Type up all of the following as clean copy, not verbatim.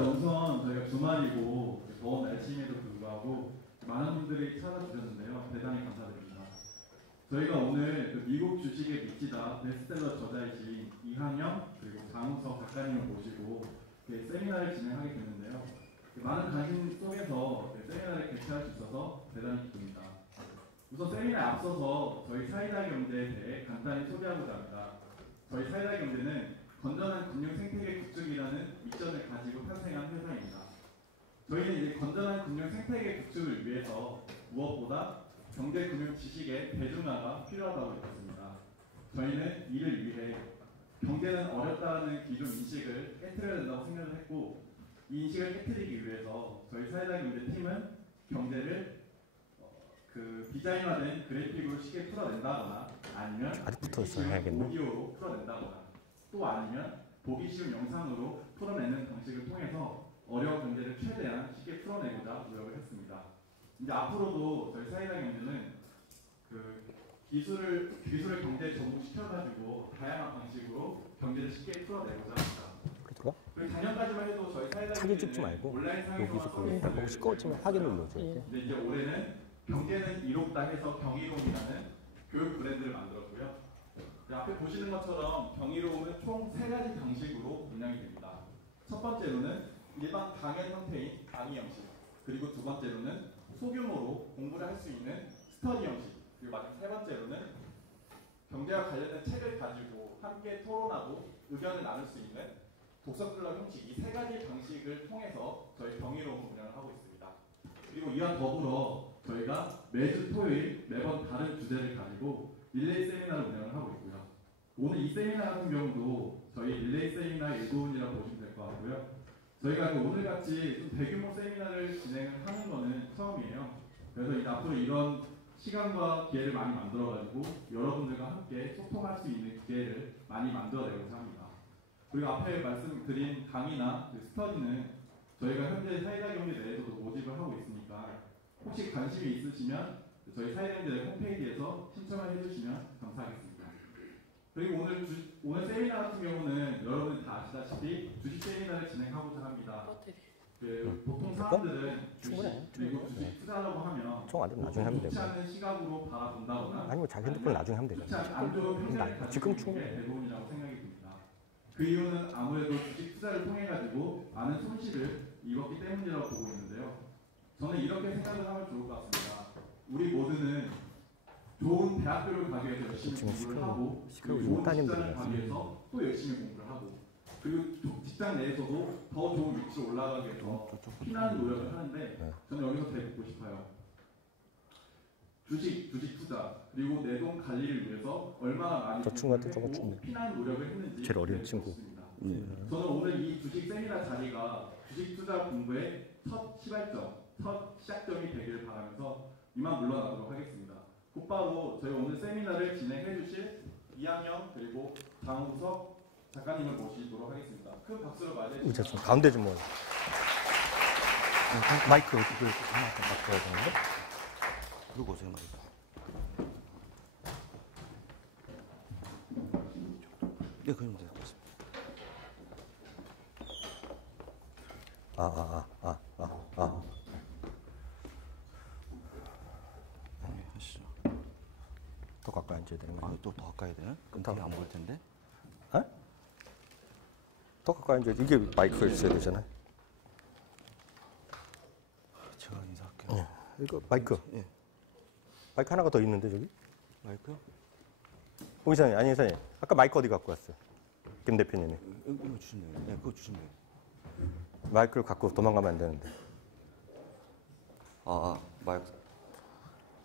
우선 저희가 주말이고 더운 날씨임에도 불구하고 많은 분들이 찾아주셨는데요. 대단히 감사드립니다. 저희가 오늘 그 미국 주식에 미치다 베스트셀러 저자이신 이한영 그리고 장우석 작가님을 모시고 세미나를 진행하게 됐는데요. 많은 관심 속에서 세미나를 개최할 수 있어서 대단히 기쁩니다. 우선 세미나에 앞서서 저희 사이다 경제에 대해 간단히 소개하고자 합니다. 저희 사이다 경제는 건전한 금융 생태계 구축이라는 미션을 가지고 탄생한 회사입니다. 저희는 이제 건전한 금융 생태계 구축을 위해서 무엇보다 경제 금융 지식의 대중화가 필요하다고 느꼈습니다. 저희는 이를 위해 경제는 어렵다는 기존 인식을 깨트려야 된다고 생각을 했고, 이 인식을 깨트리기 위해서 저희 사회자 경제 팀은 경제를 디자인화된 그래픽으로 쉽게 풀어낸다거나 아니면 아직부터 쉬운 오디오로 풀어낸다거나 또 아니면 보기 쉬운 영상으로 풀어내는 방식을 통해서 어려운 경제를 최대한 쉽게 풀어내고자 노력을 했습니다. 이제 앞으로도 저희 사회자 경제는 기술을 경제에 접목시켜가지고 다양한 방식으로 경제를 쉽게 풀어내고자 합니다. 그리고 작년까지만 해도 저희 사회자 사진 찍지 말고 온라인 상에서만 여기서 보고 시끄러워지면 확인 눌러줘. 근데 이제 올해는 경제는 이롭다 해서 경이로움이라는 교육 브랜드를 만들었고요. 앞에 보시는 것처럼 경이로움은 총 3가지 방식으로 운영이 됩니다. 첫 번째로는 일반 강연 형태인 강의 형식, 그리고 두 번째로는 소규모로 공부를 할 수 있는 스터디 형식, 그리고 마지막 세 번째로는 경제와 관련된 책을 가지고 함께 토론하고 의견을 나눌 수 있는 독서클럽 형식, 이 3가지 방식을 통해서 저희 경이로움 운영을 하고 있습니다. 그리고 이와 더불어 저희가 매주 토요일 매번 다른 주제를 가지고 릴레이 세미나를 운영을 하고 있고요. 오늘 이 세미나 같은 경우도 저희 릴레이 세미나 일부분이라고 보시면 될 것 같고요. 저희가 오늘같이 좀 대규모 세미나를 진행을 하는 거는 처음이에요. 그래서 이제 앞으로 이런 시간과 기회를 많이 만들어가지고 여러분들과 함께 소통할 수 있는 기회를 많이 만들어내고자 합니다. 그리고 앞에 말씀드린 강의나 스터디는 저희가 현재 사회자 경제 내에서도 모집을 하고 있으니까 혹시 관심이 있으시면 저희 사회자 경제 홈페이지에서 신청을 해주시면 감사하겠습니다. 그리고 오늘 세미나 같은 경우는 여러분 다 아시다시피 주식 세미나를 진행하고자 합니다. 보통 사람들은 주식 그리고 주식 투자라고 하면 총 안 되면 나중에 하면 좋지 되고. 않은 시각으로 바라본다거나 아니면 자기 핸드폰 나중에 하면 되잖아. 안 좋은 평가를 가지고 지금 있는 게 대부분이라고 생각이 듭니다. 그 이유는 아무래도 주식 투자를 통해 가지고 많은 손실을 입었기 때문이라고 보고 있는데요. 저는 이렇게 생각을 하면 좋을 것 같습니다. 우리 모두는 좋은 대학교를 가기 위해서 열심히 공부를 하고 좋은 직장을 가기 위해서 또 열심히 공부를 하고 그리고 직장 내에서도 더 좋은 위치로 올라가기 위해서 피나는 노력을 하는데 저는 여기서 대묻고 싶어요. 주식 투자 그리고 내 돈 관리를 위해서 얼마나 많이 공부했고 피나는 노력을 했는지 제일 어린 친구. 저는 오늘 이 주식 세미나 자리가 주식 투자 공부의 첫 시발점, 첫 시작점이 되기를 바라면서 이만 물러나도록 하겠습니다. 곧바로 저희 오늘 세미나를 진행해 주실 이한영 그리고 장우석 작가님을 모시도록 하겠습니다. 큰 박수로 맞이해 주시죠. 가운데 좀 뭐. 마이크 어떻게 하나 바꿔야 되는데? 그러고 오세요, 마이크. 네, 그러면 될 것 같습니다. 네, 하시죠. 더 가까이 앉아야 되는 거야? 또 더 가까이 돼? 그럼 안 보일 텐데. 어? 더 가까이 앉아야 돼. 이게 마이크가 있어야 되잖아요. 제가 인사할게요. 이거 마이크. 예. 마이크 하나가 더 있는데 저기? 마이크요? 오 이사님, 아니 이사님. 아까 마이크 어디 갖고 왔어요? 김 대표님이. 이거 주시면 돼요. 네, 그거 주시면 돼요. 마이크를 갖고 도망가면 안 되는데. 마이크.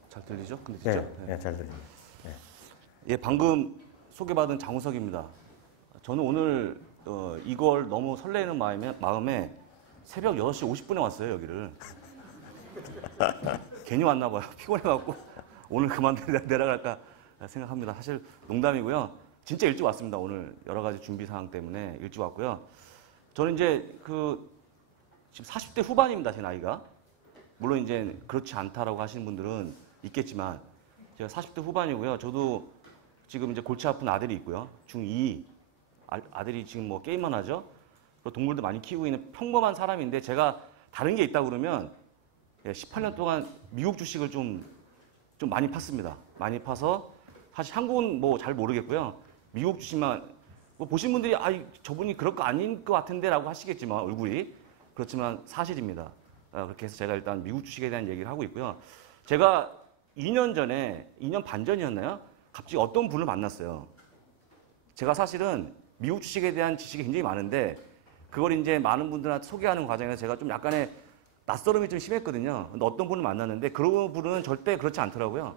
잘 들리죠? 근데 진짜? 네, 잘 들립니다. 예, 방금 소개받은 장우석입니다. 저는 오늘 이걸 너무 설레는 마음에 새벽 6시 50분에 왔어요, 여기를. 괜히 왔나 봐요. 피곤해갖고 오늘 그만 내려갈까 생각합니다. 사실 농담이고요. 진짜 일찍 왔습니다. 오늘 여러 가지 준비 사항 때문에 일찍 왔고요. 저는 이제 지금 40대 후반입니다, 제 나이가. 물론 이제 그렇지 않다라고 하시는 분들은 있겠지만 제가 40대 후반이고요. 저도 지금 이제 골치 아픈 아들이 있고요. 중2 아들이 지금 뭐 게임만 하죠. 동물도 많이 키우고 있는 평범한 사람인데 제가 다른 게 있다 그러면 18년 동안 미국 주식을 좀 많이 팠습니다. 많이 파서 사실 한국은 뭐 잘 모르겠고요. 미국 주식만 뭐 보신 분들이 저분이 그럴 거 아닌 것 같은데라고 하시겠지만 얼굴이 그렇지만 사실입니다. 그렇게 해서 제가 일단 미국 주식에 대한 얘기를 하고 있고요. 제가 2년 반 전이었나요? 갑자기 어떤 분을 만났어요. 제가 사실은 미국 주식에 대한 지식이 굉장히 많은데 그걸 이제 많은 분들한테 소개하는 과정에서 제가 좀 약간의 낯설음이 좀 심했거든요. 근데 어떤 분을 만났는데 그 분은 절대 그렇지 않더라고요.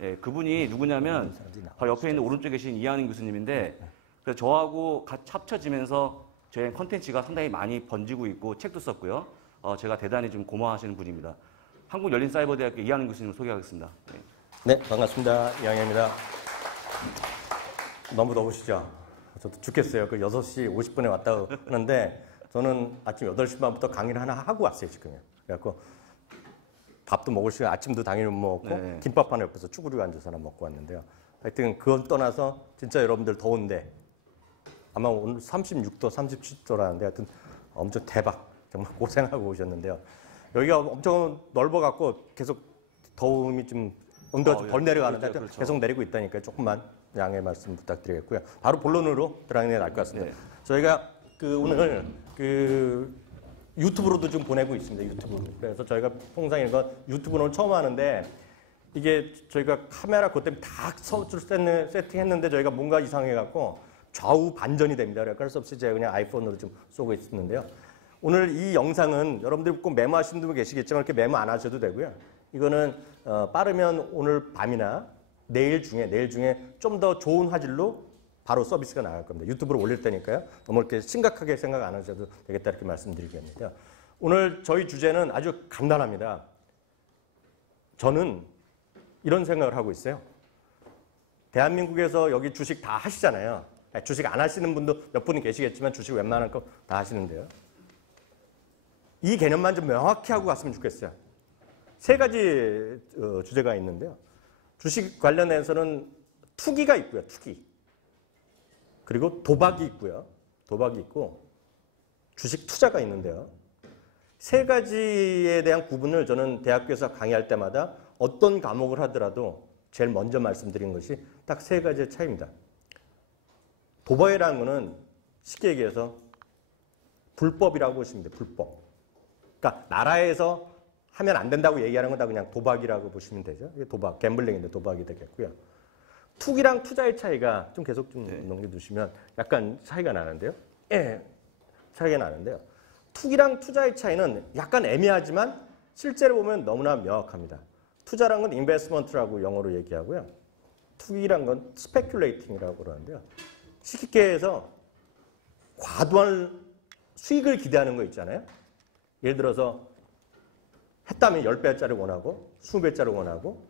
예, 그분이 누구냐면 바로 옆에 있는 오른쪽에 계신 이한인 교수님인데 그래서 저하고 같이 합쳐지면서 저희 컨텐츠가 상당히 많이 번지고 있고 책도 썼고요. 제가 대단히 좀 고마워하시는 분입니다. 한국열린사이버대학교 이한인 교수님을 소개하겠습니다. 네, 반갑습니다. 이항현입니다. 너무 더우시죠? 저도 죽겠어요. 그 6시 50분에 왔다 하는데 저는 아침 8시 반부터 강의를 하나 하고 왔어요, 지금요. 그래갖고 밥도 먹을 시간, 아침도 당연히 못 먹고 네. 김밥 하나 옆에서 쭈그리고 앉아서 하나 먹고 왔는데요. 하여튼 그걸 떠나서 진짜 여러분들 더운데 아마 오늘 36도, 37도라는데 하여튼 엄청 대박. 정말 고생하고 오셨는데요. 여기가 엄청 넓어갖고 계속 더움이 좀 온도가 좀 덜 내려가는데 그렇죠. 계속 내리고 있다니까 조금만 양해 말씀 부탁드리겠고요. 바로 본론으로 들어가는 게 나을 것 같습니다. 네. 저희가 오늘 유튜브로도 좀 보내고 있습니다. 유튜브. 그래서 저희가 통상 이거 유튜브는 처음 하는데 이게 저희가 카메라 그것 때문에 다 세팅했는데 저희가 뭔가 이상해갖고 좌우 반전이 됩니다. 그럴 수 없이 제가 그냥 아이폰으로 좀 쏘고 있었는데요. 오늘 이 영상은 여러분들 꼭 메모하시는 분 계시겠지만 이렇게 메모 안 하셔도 되고요. 이거는 빠르면 오늘 밤이나 내일 중에 좀 더 좋은 화질로 바로 서비스가 나갈 겁니다. 유튜브로 올릴 테니까요. 너무 이렇게 심각하게 생각 안 하셔도 되겠다 이렇게 말씀드리겠는데요. 오늘 저희 주제는 아주 간단합니다. 저는 이런 생각을 하고 있어요. 대한민국에서 여기 주식 다 하시잖아요. 주식 안 하시는 분도 몇 분이 계시겠지만 주식 웬만한 거 다 하시는데요. 이 개념만 좀 명확히 하고 갔으면 좋겠어요. 3가지 주제가 있는데요. 주식 관련해서는 투기가 있고요. 투기. 그리고 도박이 있고요. 도박이 있고 주식 투자가 있는데요. 3가지에 대한 구분을 저는 대학교에서 강의할 때마다 어떤 과목을 하더라도 제일 먼저 말씀드린 것이 딱 3가지의 차이입니다. 도박이라는 것은 쉽게 얘기해서 불법이라고 보시면 돼요. 불법. 그러니까 나라에서 하면 안 된다고 얘기하는 건 다 그냥 도박이라고 보시면 되죠. 이게 도박, 갬블링인데 도박이 되겠고요. 투기랑 투자의 차이가 좀 계속 좀 넘겨두시면 약간 차이가 나는데요. 예, 차이가 나는데요. 투기랑 투자의 차이는 약간 애매하지만 실제로 보면 너무나 명확합니다. 투자란 건 인베스트먼트라고 영어로 얘기하고요. 투기란 건 스페큘레이팅이라고 그러는데요. 쉽게 해서 과도한 수익을 기대하는 거 있잖아요. 예를 들어서 했다면 10배짜리 원하고 20배짜리 원하고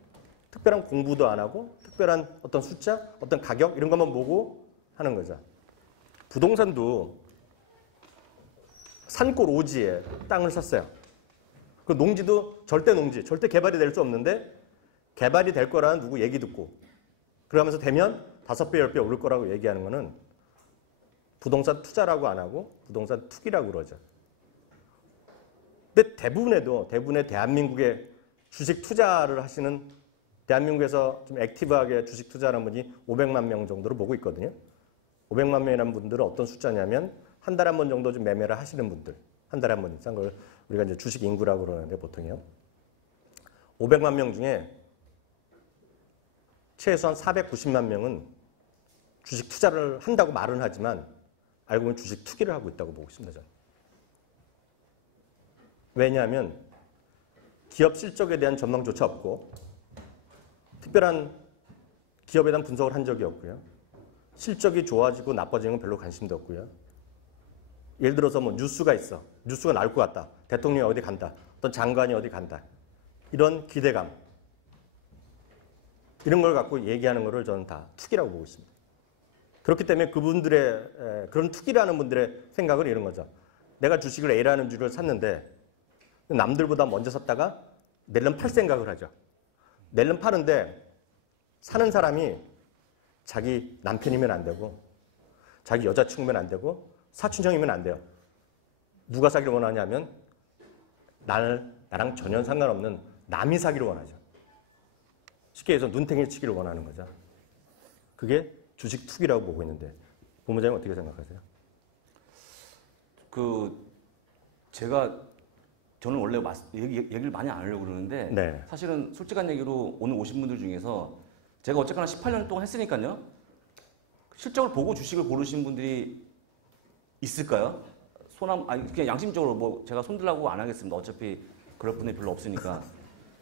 특별한 공부도 안 하고 특별한 어떤 숫자, 어떤 가격 이런 것만 보고 하는 거죠. 부동산도 산골 오지에 땅을 샀어요. 그 농지도 절대 농지, 절대 개발이 될 수 없는데 개발이 될 거라는 누구 얘기 듣고 그러면서 되면 5배, 10배 오를 거라고 얘기하는 거는 부동산 투자라고 안 하고 부동산 투기라고 그러죠. 근데 대부분의 대한민국의 주식 투자를 하시는 대한민국에서 좀 액티브하게 주식 투자하는 분이 500만 명 정도로 보고 있거든요. 500만 명이라는 분들은 어떤 숫자냐면 한 달에 한 번 정도 좀 매매를 하시는 분들. 한 달에 한 번 이상 걸 우리가 이제 주식 인구라고 그러는데 보통요. 500만 명 중에 최소한 490만 명은 주식 투자를 한다고 말은 하지만 알고 보면 주식 투기를 하고 있다고 보고 있습니다. 저는. 왜냐하면 기업 실적에 대한 전망조차 없고 특별한 기업에 대한 분석을 한 적이 없고요. 실적이 좋아지고 나빠지는 건 별로 관심도 없고요. 예를 들어서 뭐 뉴스가 있어. 뉴스가 나올 것 같다. 대통령이 어디 간다. 어떤 장관이 어디 간다. 이런 기대감. 이런 걸 갖고 얘기하는 거를 저는 다 투기라고 보고 있습니다. 그렇기 때문에 그분들의 그런 투기라는 분들의 생각은 이런 거죠. 내가 주식을 A라는 주를 샀는데 남들보다 먼저 샀다가 내일은 팔 생각을 하죠. 내일은 파는데 사는 사람이 자기 남편이면 안 되고 자기 여자친구면 안 되고 사촌형이면 안 돼요. 누가 사기를 원하냐면 나랑 전혀 상관없는 남이 사기를 원하죠. 쉽게 해서 눈탱이 치기를 원하는 거죠. 그게 주식 투기라고 보고 있는데 본부장님 어떻게 생각하세요? 저는 원래 얘기를 많이 안 하려고 그러는데 네. 사실은 솔직한 얘기로 오늘 오신 분들 중에서 제가 어쨌거나 18년 동안 했으니까요. 실적을 보고 주식을 고르신 분들이 있을까요? 아니 그냥 양심적으로 뭐 제가 손들라고 안 하겠습니다. 어차피 그럴 분이 별로 없으니까.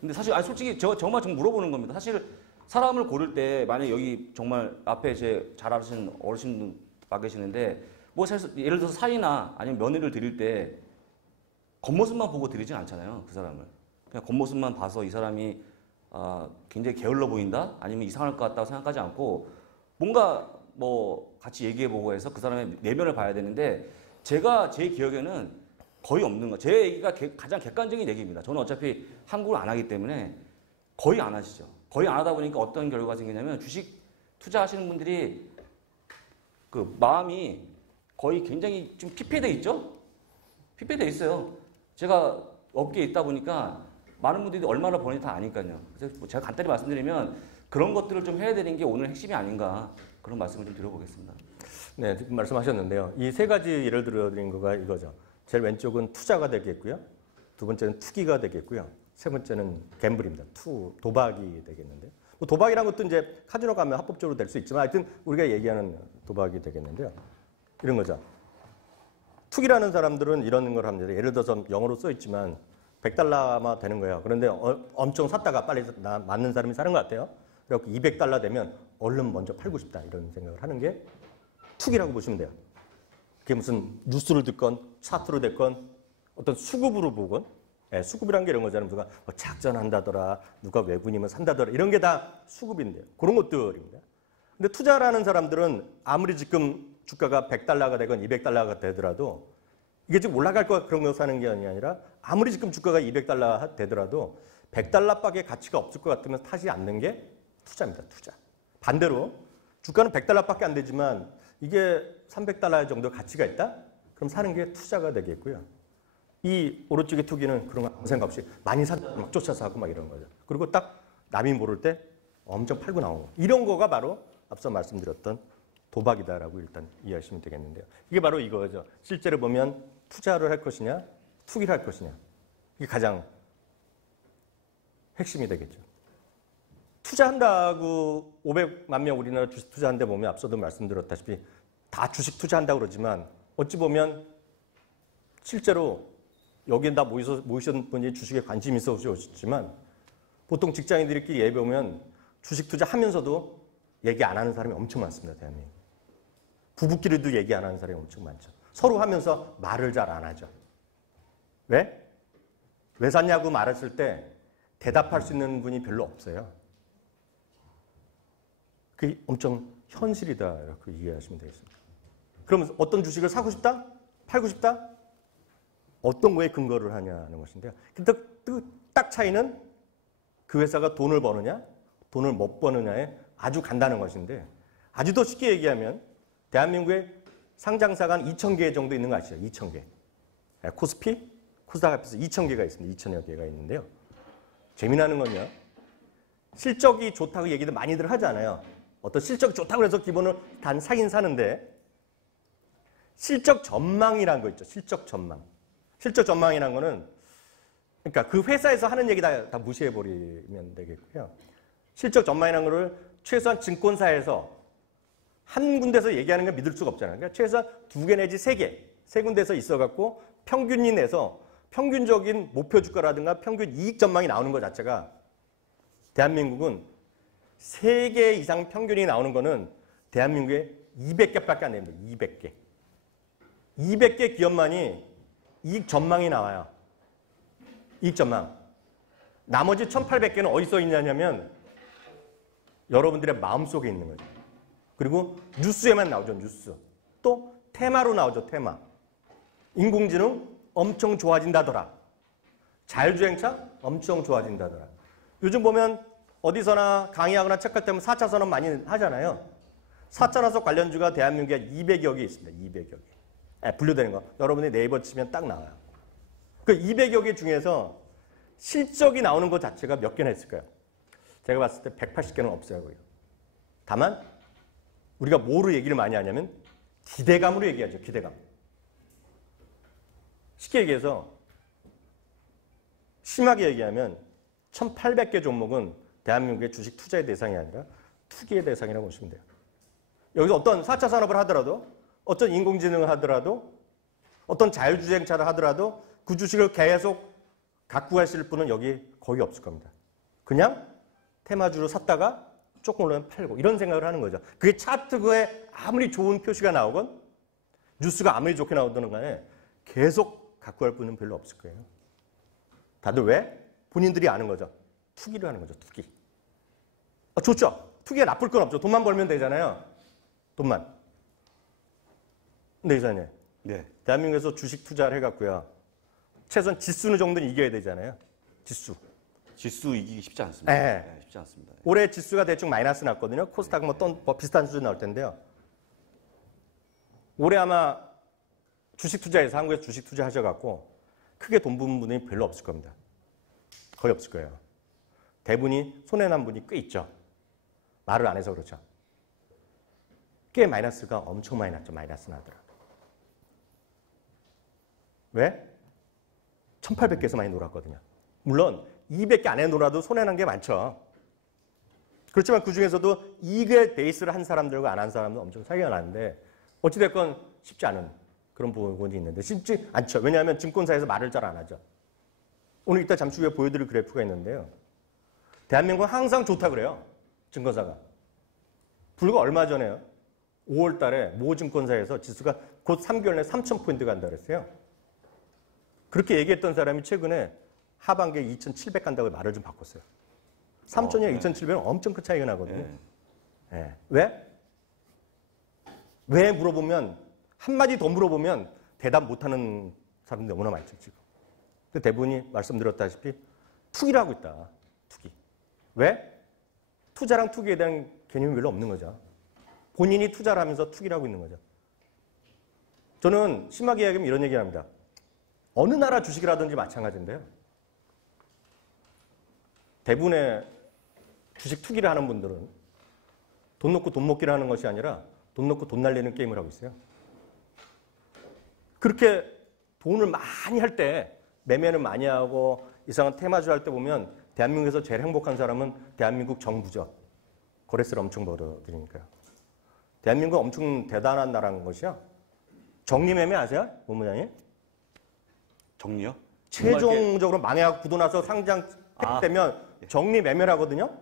근데 사실 아니 솔직히 정말 좀 물어보는 겁니다. 사실 사람을 고를 때 만약 여기 정말 앞에 잘 아시는 어르신분 와 계시는데 뭐 사실 예를 들어서 사위나 아니면 며느리를 드릴 때 겉모습만 보고 드리진 않잖아요. 그 사람을. 그냥 겉모습만 봐서 이 사람이 굉장히 게을러 보인다? 아니면 이상할 것 같다고 생각하지 않고 뭔가 뭐 같이 얘기해보고 해서 그 사람의 내면을 봐야 되는데 제 기억에는 거의 없는 거. 제 얘기가 가장 객관적인 얘기입니다. 저는 어차피 한국을 안 하기 때문에 거의 안 하시죠. 거의 안 하다 보니까 어떤 결과가 생기냐면 주식 투자하시는 분들이 그 마음이 거의 굉장히 좀 피폐돼 있죠? 피폐돼 있어요. 제가 업계에 있다 보니까 많은 분들이 얼마나 버는지 다 아니까요. 그래서 제가 간단히 말씀드리면 그런 것들을 좀 해야 되는 게 오늘 핵심이 아닌가 그런 말씀을 좀 드려보겠습니다. 네, 지금 말씀하셨는데요. 이 세 가지 예를 들어드린 거가 이거죠. 제일 왼쪽은 투자가 되겠고요. 두 번째는 투기가 되겠고요. 세 번째는 갬블입니다. 도박이 되겠는데요. 뭐 도박이라는 것도 이제 카지노 가면 합법적으로 될 수 있지만 하여튼 우리가 얘기하는 도박이 되겠는데요. 이런 거죠. 투기라는 사람들은 이런 걸 합니다. 예를 들어서 영어로 써 있지만 $100만 되는 거예요. 그런데 엄청 샀다가 빨리 맞는 사람이 사는 것 같아요. 그래갖고 $200 되면 얼른 먼저 팔고 싶다 이런 생각을 하는 게 투기라고 보시면 돼요. 그게 무슨 뉴스를 듣건 차트로 됐건 어떤 수급으로 보건 수급이란 게 이런 거잖아요. 누가 뭐 작전한다더라, 누가 외국인이면 산다더라 이런 게 다 수급인데요. 그런 것들입니다. 근데 투자라는 사람들은 아무리 지금 주가가 $100가 되건 $200가 되더라도 이게 지금 올라갈 거 그런 거 사는 게 아니라 아무리 지금 주가가 $200 되더라도 $100밖에 가치가 없을 것 같으면 사지 않는 게 투자입니다. 투자. 반대로 주가는 $100밖에 안 되지만 이게 $300 정도 가치가 있다? 그럼 사는 게 투자가 되겠고요. 이 오른쪽의 투기는 그런 거 아무 생각 없이 많이 산다 막 쫓아서 하고 막 이런 거죠. 그리고 딱 남이 모를 때 엄청 팔고 나오고 이런 거가 바로 앞서 말씀드렸던 도박이다라고 일단 이해하시면 되겠는데요. 이게 바로 이거죠. 실제로 보면 투자를 할 것이냐, 투기를 할 것이냐. 이게 가장 핵심이 되겠죠. 투자한다고 500만 명 우리나라 주식 투자하는데 보면 앞서도 말씀드렸다시피 다 주식 투자한다고 그러지만 어찌 보면 실제로 여기에 다 모이신 분이 주식에 관심이 있어 오셨지만 보통 직장인들끼리 예배 보면 주식 투자하면서도 얘기 안 하는 사람이 엄청 많습니다. 대한민국. 부부끼리도 얘기 안 하는 사람이 엄청 많죠. 서로 하면서 말을 잘 안 하죠. 왜? 왜 샀냐고 말했을 때 대답할 수 있는 분이 별로 없어요. 그게 엄청 현실이다 이렇게 이해하시면 되겠습니다. 그러면 어떤 주식을 사고 싶다? 팔고 싶다? 어떤 거에 근거를 하냐는 것인데요. 근데 딱 차이는 그 회사가 돈을 버느냐, 돈을 못 버느냐에 아주 간다는 것인데 아주 더 쉽게 얘기하면 대한민국에 상장사가 한 2,000개 정도 있는 거 아시죠? 2,000개. 코스피, 코스닥 합해서 2,000개가 있습니다. 2,000여 개가 있는데요. 재미나는 건요. 실적이 좋다고 얘기도 많이들 하잖아요. 어떤 실적이 좋다고 해서 기본을 단 사긴 사는데 실적 전망이라는 거 있죠. 실적 전망. 실적 전망이라는 거는 그러니까 그 회사에서 하는 얘기 다 무시해버리면 되겠고요. 실적 전망이라는 거를 최소한 증권사에서 한 군데서 얘기하는 건 믿을 수가 없잖아요. 그러니까 최소한 2개 내지 3개, 세 군데서 있어갖고 평균이 내서 평균적인 목표 주가라든가 평균 이익 전망이 나오는 것 자체가 대한민국은 3개 이상 평균이 나오는 거는 대한민국에 200개밖에 안 됩니다. 200개. 200개 기업만이 이익 전망이 나와요. 이익 전망. 나머지 1800개는 어디서 있냐면 여러분들의 마음속에 있는 거죠. 그리고 뉴스에만 나오죠. 뉴스. 또 테마로 나오죠. 테마. 인공지능 엄청 좋아진다더라. 자율주행차 엄청 좋아진다더라. 요즘 보면 어디서나 강의하거나 책할 때면 4차 산업 많이 하잖아요. 4차 산업 관련주가 대한민국에 200여 개 있습니다. 200여 개. 분류되는 거. 여러분이 네이버 치면 딱 나와요. 그 200여 개 중에서 실적이 나오는 것 자체가 몇 개나 있을까요? 제가 봤을 때 180개는 없어요. 거의. 다만 우리가 뭐로 얘기를 많이 하냐면 기대감으로 얘기하죠. 기대감. 쉽게 얘기해서 심하게 얘기하면 1800개 종목은 대한민국의 주식 투자의 대상이 아니라 투기의 대상이라고 보시면 돼요. 여기서 어떤 4차 산업을 하더라도 어떤 인공지능을 하더라도 어떤 자율주행차를 하더라도 그 주식을 계속 갖고 가실 분은 여기 거의 없을 겁니다. 그냥 테마주로 샀다가 조금 올라면 팔고 이런 생각을 하는 거죠. 그게 차트에 아무리 좋은 표시가 나오건 뉴스가 아무리 좋게 나오든 간에 계속 갖고 갈 분은 별로 없을 거예요. 다들 왜? 본인들이 아는 거죠. 투기를 하는 거죠. 투기. 좋죠. 투기가 나쁠 건 없죠. 돈만 벌면 되잖아요. 돈만. 근데 이사님, 네. 대한민국에서 주식 투자를 해갖고요. 최소한 지수는 정도는 이겨야 되잖아요. 지수. 지수 이기기 쉽지 않습니다. 네. 네, 쉽지 않습니다. 올해 지수가 대충 마이너스 났거든요. 코스닥 뭐 비슷한 수준 나올 텐데요. 올해 아마 주식 투자에서 한국에서 주식 투자 하셔갖고 크게 돈 버는 분이 별로 없을 겁니다. 거의 없을 거예요. 대부분이 손해난 분이 꽤 있죠. 말을 안 해서 그렇죠. 꽤 마이너스가 엄청 많이 났죠. 마이너스 나더라고요. 왜? 1800개에서 많이 놀았거든요. 물론 200개 안에 놀아도 손해난 게 많죠. 그렇지만 그중에서도 이게 베이스를 한 사람들과 안 한 사람은 엄청 차이가 나는데 어찌됐건 쉽지 않은 그런 부분이 있는데 쉽지 않죠. 왜냐하면 증권사에서 말을 잘 안 하죠. 오늘 이따 잠시 후에 보여드릴 그래프가 있는데요. 대한민국은 항상 좋다 그래요. 증권사가. 불과 얼마 전에요. 5월 달에 모 증권사에서 지수가 곧 3개월 내에 3,000포인트 간다 그랬어요. 그렇게 얘기했던 사람이 최근에 하반기에 2,700 간다고 말을 좀 바꿨어요. 3,000이랑 2,700은 엄청 큰 차이가 나거든요. 네. 왜? 왜 물어보면 한마디 더 물어보면 대답 못하는 사람들이 너무나 많죠. 지금. 근데 대부분이 말씀드렸다시피 투기를 하고 있다. 투기. 왜? 투자랑 투기에 대한 개념이 별로 없는 거죠. 본인이 투자를 하면서 투기를 하고 있는 거죠. 저는 심하게 이야기하면 이런 얘기를 합니다. 어느 나라 주식을 하든지 마찬가지인데요. 대부분의 주식 투기를 하는 분들은 돈 놓고 돈 먹기를 하는 것이 아니라 돈 놓고 돈 날리는 게임을 하고 있어요. 그렇게 돈을 많이 할 때 매매를 많이 하고 이상한 테마주 할 때 보면 대한민국에서 제일 행복한 사람은 대한민국 정부죠. 거래세를 엄청 벌어들이니까요. 대한민국은 엄청 대단한 나라인 것이요. 정리매매 아세요? 본부장님? 정리요? 최종적으로 망해하고 굳어나서 상장되면 정리매매를 하거든요.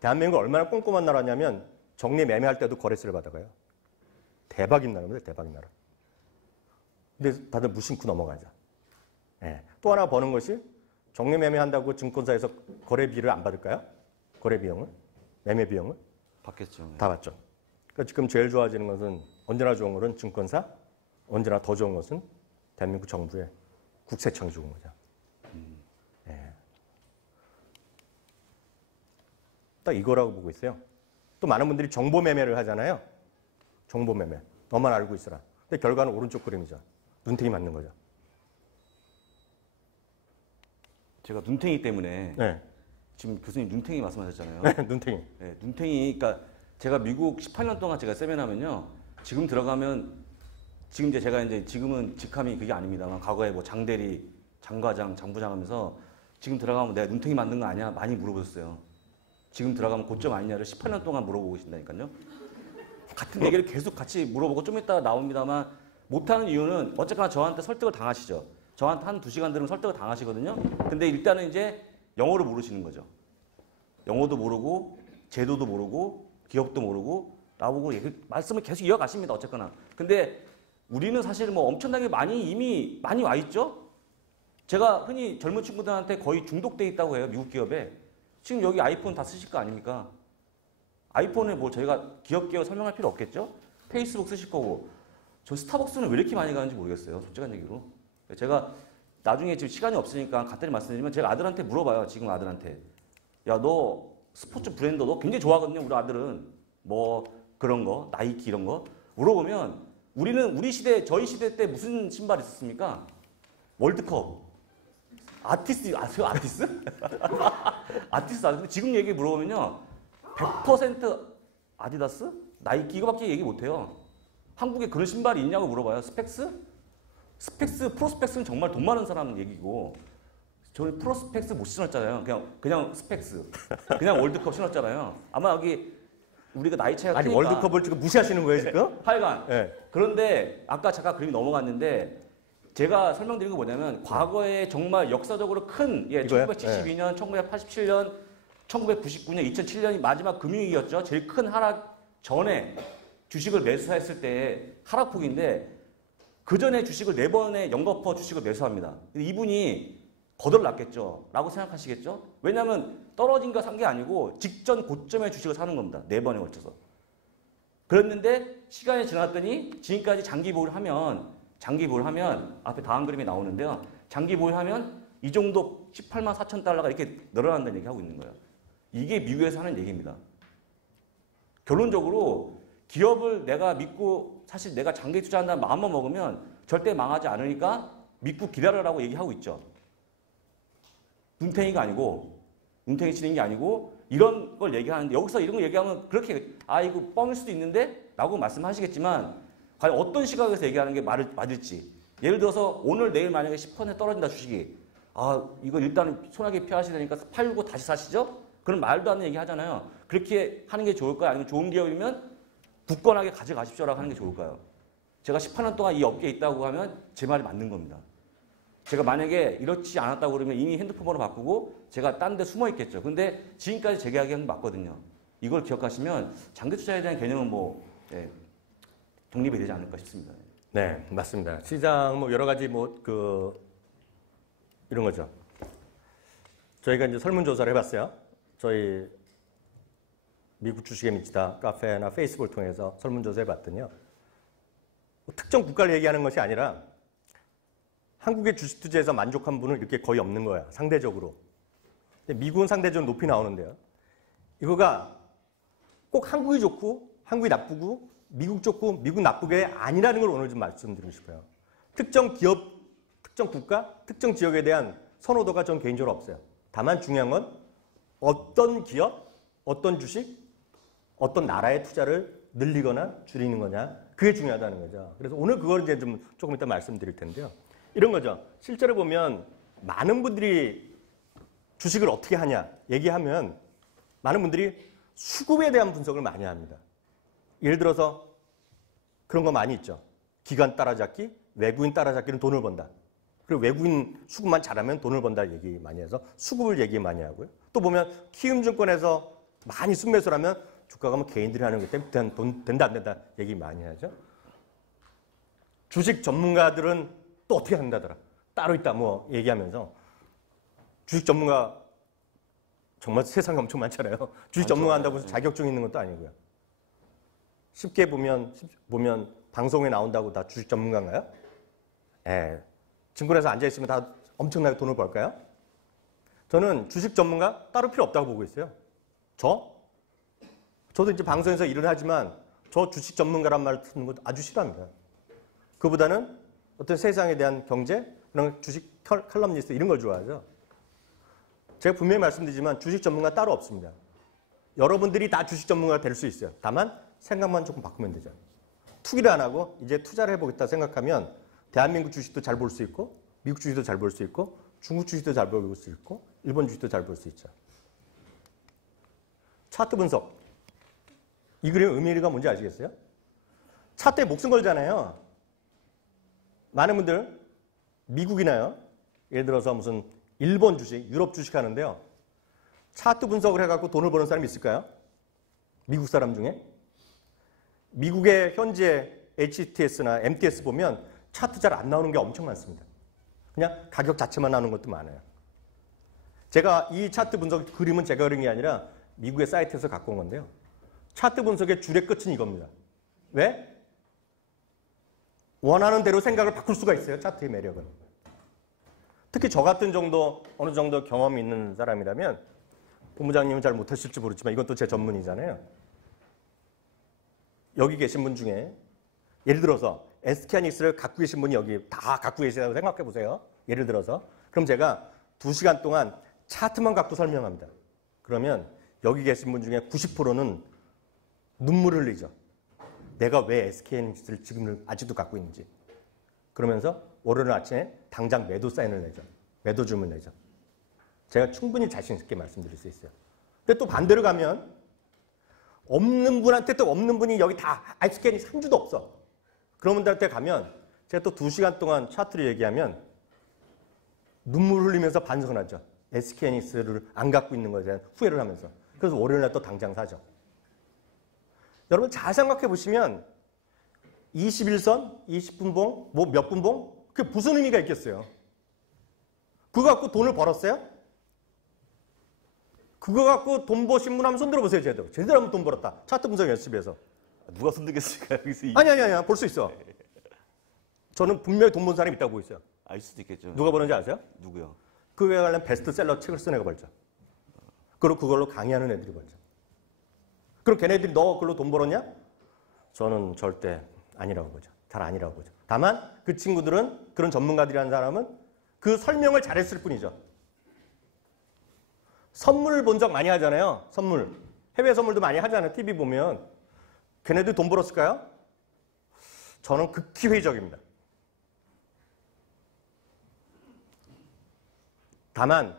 대한민국은 얼마나 꼼꼼한 나라냐면 정리매매할 때도 거래세를 받아가요. 대박인 나라입니다. 대박인 나라. 근데 다들 무심코 넘어가죠. 네. 또 하나 버는 것이 정리매매한다고 증권사에서 거래비를 안 받을까요? 거래비용을? 매매비용을? 받겠죠. 다 받죠. 그러니까 지금 제일 좋아지는 것은 언제나 좋은 것은 증권사, 언제나 더 좋은 것은 대한민국 정부의 국세청이 좋은 거죠. 네. 딱 이거라고 보고 있어요. 또 많은 분들이 정보 매매를 하잖아요. 정보 매매. 너만 알고 있어라. 근데 결과는 오른쪽 그림이죠. 눈탱이 맞는 거죠. 제가 눈탱이 때문에 네. 지금 교수님 눈탱이 말씀하셨잖아요. 네, 눈탱이. 네, 눈탱이, 그러니까 제가 미국 18년 동안 제가 세미나면요. 지금 들어가면 지금 이제 제가 이제 지금은 직함이 그게 아닙니다만 과거에 뭐 장대리, 장과장, 장부장 하면서 지금 들어가면 내가 눈탱이 맞는 거 아니야? 많이 물어보셨어요. 지금 들어가면 고점 아니냐를 18년 동안 물어보고 계신다니까요. 같은 얘기를 계속 같이 물어보고 좀 이따가 나옵니다만 못하는 이유는 어쨌거나 저한테 설득을 당하시죠. 저한테 한 2시간 들으면 설득을 당하시거든요. 근데 일단은 이제 영어를 모르시는 거죠. 영어도 모르고 제도도 모르고 기업도 모르고 나보고 말씀을 계속 이어가십니다. 어쨌거나. 근데 우리는 사실 뭐 엄청나게 이미 많이 와 있죠. 제가 흔히 젊은 친구들한테 거의 중독돼 있다고 해요. 미국 기업에. 지금 여기 아이폰 다 쓰실 거 아닙니까? 아이폰을 뭐 저희가 기업 설명할 필요 없겠죠? 페이스북 쓰실 거고. 저 스타벅스는 왜 이렇게 많이 가는지 모르겠어요. 솔직한 얘기로. 제가 나중에 지금 시간이 없으니까 간단히 말씀드리면 제가 아들한테 물어봐요. 지금 아들한테. 야, 너 스포츠 브랜드 너 굉장히 좋아하거든요. 우리 아들은. 뭐 그런 거, 나이키 이런 거. 물어보면 우리 시대, 저희 시대 때 무슨 신발 있었습니까? 월드컵. 아티스트, 아세요? 아티스트? 아티스트 아세요? 지금 얘기 물어보면요. 100% 아디다스? 나이키 이거밖에 얘기 못해요. 한국에 그런 신발이 있냐고 물어봐요. 스펙스? 스펙스, 프로스펙스는 정말 돈 많은 사람 얘기고 저는 프로스펙스 못 신었잖아요. 그냥 스펙스. 그냥 월드컵 신었잖아요. 아마 여기 우리가 나이 차이가 아니 크니까 월드컵을 지금 무시하시는 거예요 지금? 하여간 네. 그런데 아까 잠깐 그림이 넘어갔는데 제가 설명드린 거 뭐냐면 과거에 정말 역사적으로 큰 이거요? 1972년, 1987년, 1999년, 2007년이 마지막 금융위기였죠. 제일 큰 하락 전에 주식을 매수했을 때 하락폭인데 그 전에 주식을 4번의 영거퍼 주식을 매수합니다. 이분이 거덜났겠죠. 라고 생각하시겠죠. 왜냐하면 떨어진 거 산 게 아니고 직전 고점의 주식을 사는 겁니다. 4번에 걸쳐서. 그랬는데 시간이 지났더니 지금까지 장기 보유를 하면 앞에 다음 그림이 나오는데요. 장기 보유하면 이 정도 18만 4천 달러가 이렇게 늘어난다는 얘기하고 있는 거예요. 이게 미국에서 하는 얘기입니다. 결론적으로 기업을 내가 믿고 사실 내가 장기 투자한다는 마음만 먹으면 절대 망하지 않으니까 믿고 기다려라고 얘기하고 있죠. 눈탱이가 아니고 눈탱이 치는 게 아니고 이런 걸 얘기하는데 여기서 이런 걸 얘기하면 그렇게 이거 뻥일 수도 있는데 라고 말씀하시겠지만 과연 어떤 시각에서 얘기하는 게 맞을지 예를 들어서 오늘 내일 만약에 10% 떨어진다 주식이 이거 일단은 손하게 피하셔야 되니까 팔고 다시 사시죠? 그런 말도 안 되는 얘기 하잖아요. 그렇게 하는 게 좋을까요? 아니면 좋은 기업이면 굳건하게 가져가십시오라고 하는 게 좋을까요? 제가 18년 동안 이 업계에 있다고 하면 제 말이 맞는 겁니다. 제가 만약에 이렇지 않았다고 그러면 이미 핸드폰 번호 바꾸고 제가 딴 데 숨어 있겠죠. 근데 지금까지 제가 이야기한 게 맞거든요. 이걸 기억하시면 장기 투자에 대한 개념은 독립이 되지 않을까 싶습니다. 네, 맞습니다. 시장 여러 가지 이런 거죠. 저희가 이제 설문조사를 해봤어요. 저희 미국 주식에 미치다 카페나 페이스북을 통해서 설문조사 해봤더니요. 특정 국가를 얘기하는 것이 아니라 한국의 주식 투자에서 만족한 분은 이렇게 거의 없는 거야. 상대적으로. 근데 미국은 상대적으로 높이 나오는데요. 이거가 꼭 한국이 좋고 한국이 나쁘고 미국 좋고 미국 나쁘게 아니라는 걸 오늘 좀 말씀드리고 싶어요. 특정 기업, 특정 국가, 특정 지역에 대한 선호도가 전 개인적으로 없어요. 다만 중요한 건 어떤 기업, 어떤 주식, 어떤 나라의 투자를 늘리거나 줄이는 거냐. 그게 중요하다는 거죠. 그래서 오늘 그걸 이제 조금 이따 말씀드릴 텐데요. 이런 거죠. 실제로 보면 많은 분들이 주식을 어떻게 하냐 얘기하면 많은 분들이 수급에 대한 분석을 많이 합니다. 예를 들어서 그런 거 많이 있죠. 기관 따라잡기, 외국인 따라잡기는 돈을 번다. 그리고 외국인 수급만 잘하면 돈을 번다 얘기 많이 해서 수급을 얘기 많이 하고요. 또 보면 키움증권에서 많이 순매수를 하면 주가가 개인들이 하는 것 때문에 돈 된다 안 된다 얘기 많이 하죠. 주식 전문가들은 또 어떻게 한다더라. 따로 있다 얘기하면서 주식 전문가 정말 세상에 엄청 많잖아요. 주식 전문가 한다고 해서 자격증 있는 것도 아니고요. 쉽게 보면 방송에 나온다고 다 주식 전문가인가요? 증권에서 앉아있으면 다 엄청나게 돈을 벌까요? 저는 주식 전문가 따로 필요 없다고 보고 있어요. 저도 이제 방송에서 일을 하지만 저 주식 전문가란 말 듣는 것도 아주 싫어합니다. 그보다는 어떤 세상에 대한 경제, 그런 주식 칼럼니스트 이런 걸 좋아하죠. 제가 분명히 말씀드리지만 주식 전문가 따로 없습니다. 여러분들이 다 주식 전문가가 될 수 있어요. 다만 생각만 조금 바꾸면 되죠. 투기를 안 하고 이제 투자를 해보겠다 생각하면 대한민국 주식도 잘 볼 수 있고 미국 주식도 잘 볼 수 있고 중국 주식도 잘 볼 수 있고 일본 주식도 잘 볼 수 있죠. 차트 분석. 이 그림 의미가 뭔지 아시겠어요? 차트에 목숨 걸잖아요. 많은 분들 미국이나요. 예를 들어서 무슨 일본 주식, 유럽 주식 하는데요. 차트 분석을 해갖고 돈을 버는 사람이 있을까요? 미국 사람 중에? 미국의 현재 HTS나 MTS 보면 차트 잘 안 나오는 게 엄청 많습니다. 그냥 가격 자체만 나오는 것도 많아요. 제가 이 차트 분석 그림은 제가 그린 게 아니라 미국의 사이트에서 갖고 온 건데요. 차트 분석의 줄의 끝은 이겁니다. 왜? 원하는 대로 생각을 바꿀 수가 있어요. 차트의 매력은. 특히 저 같은 어느 정도 경험이 있는 사람이라면 본부장님은 잘 못하실지 모르지만 이건 또 제 전문이잖아요. 여기 계신 분 중에 예를 들어서 SK하이닉스를 갖고 계신 분이 여기 다 갖고 계시다고 생각해 보세요. 예를 들어서. 그럼 제가 2시간 동안 차트만 갖고 설명합니다. 그러면 여기 계신 분 중에 90%는 눈물을 흘리죠. 내가 왜 SK하이닉스를 지금 아직도 갖고 있는지. 그러면서 월요일 아침에 당장 매도 사인을 내죠. 매도 주문을 내죠. 제가 충분히 자신 있게 말씀드릴 수 있어요. 근데 또 반대로 가면 없는 분한테 또 없는 분이 여기 다 SK하이닉스 한 주도 없어. 그런 분들한테 가면 제가 또 2시간 동안 차트를 얘기하면 눈물 흘리면서 반성을 하죠. SK하이닉스를 안 갖고 있는 것에 대한 후회를 하면서. 그래서 월요일날 또 당장 사죠. 여러분 잘 생각해 보시면 21선, 20분봉, 뭐 몇 분봉? 그게 무슨 의미가 있겠어요? 그거 갖고 돈을 벌었어요? 그거 갖고 돈 버신 분 한번 손 들어보세요. 제대로 한번 돈 벌었다. 차트 분석 연습에서. 누가 손들겠을까 여기서 아니 볼 수 있어. 저는 분명히 돈 번 사람이 있다고 보고 있어요. 알 수도 있겠죠. 누가 버는지 아세요? 누구요? 그거에 관련 베스트셀러 책을 쓴 애가 벌죠. 그리고 그걸로 강의하는 애들이 벌죠. 그럼 걔네들이 너 그걸로 돈 벌었냐? 저는 절대 아니라고 보죠. 잘 아니라고 보죠. 다만 그 친구들은 그런 전문가들이라는 사람은 그 설명을 잘했을 뿐이죠. 선물 본 적 많이 하잖아요. 선물. 해외 선물도 많이 하잖아요. TV 보면. 걔네들 돈 벌었을까요? 저는 극히 회의적입니다. 다만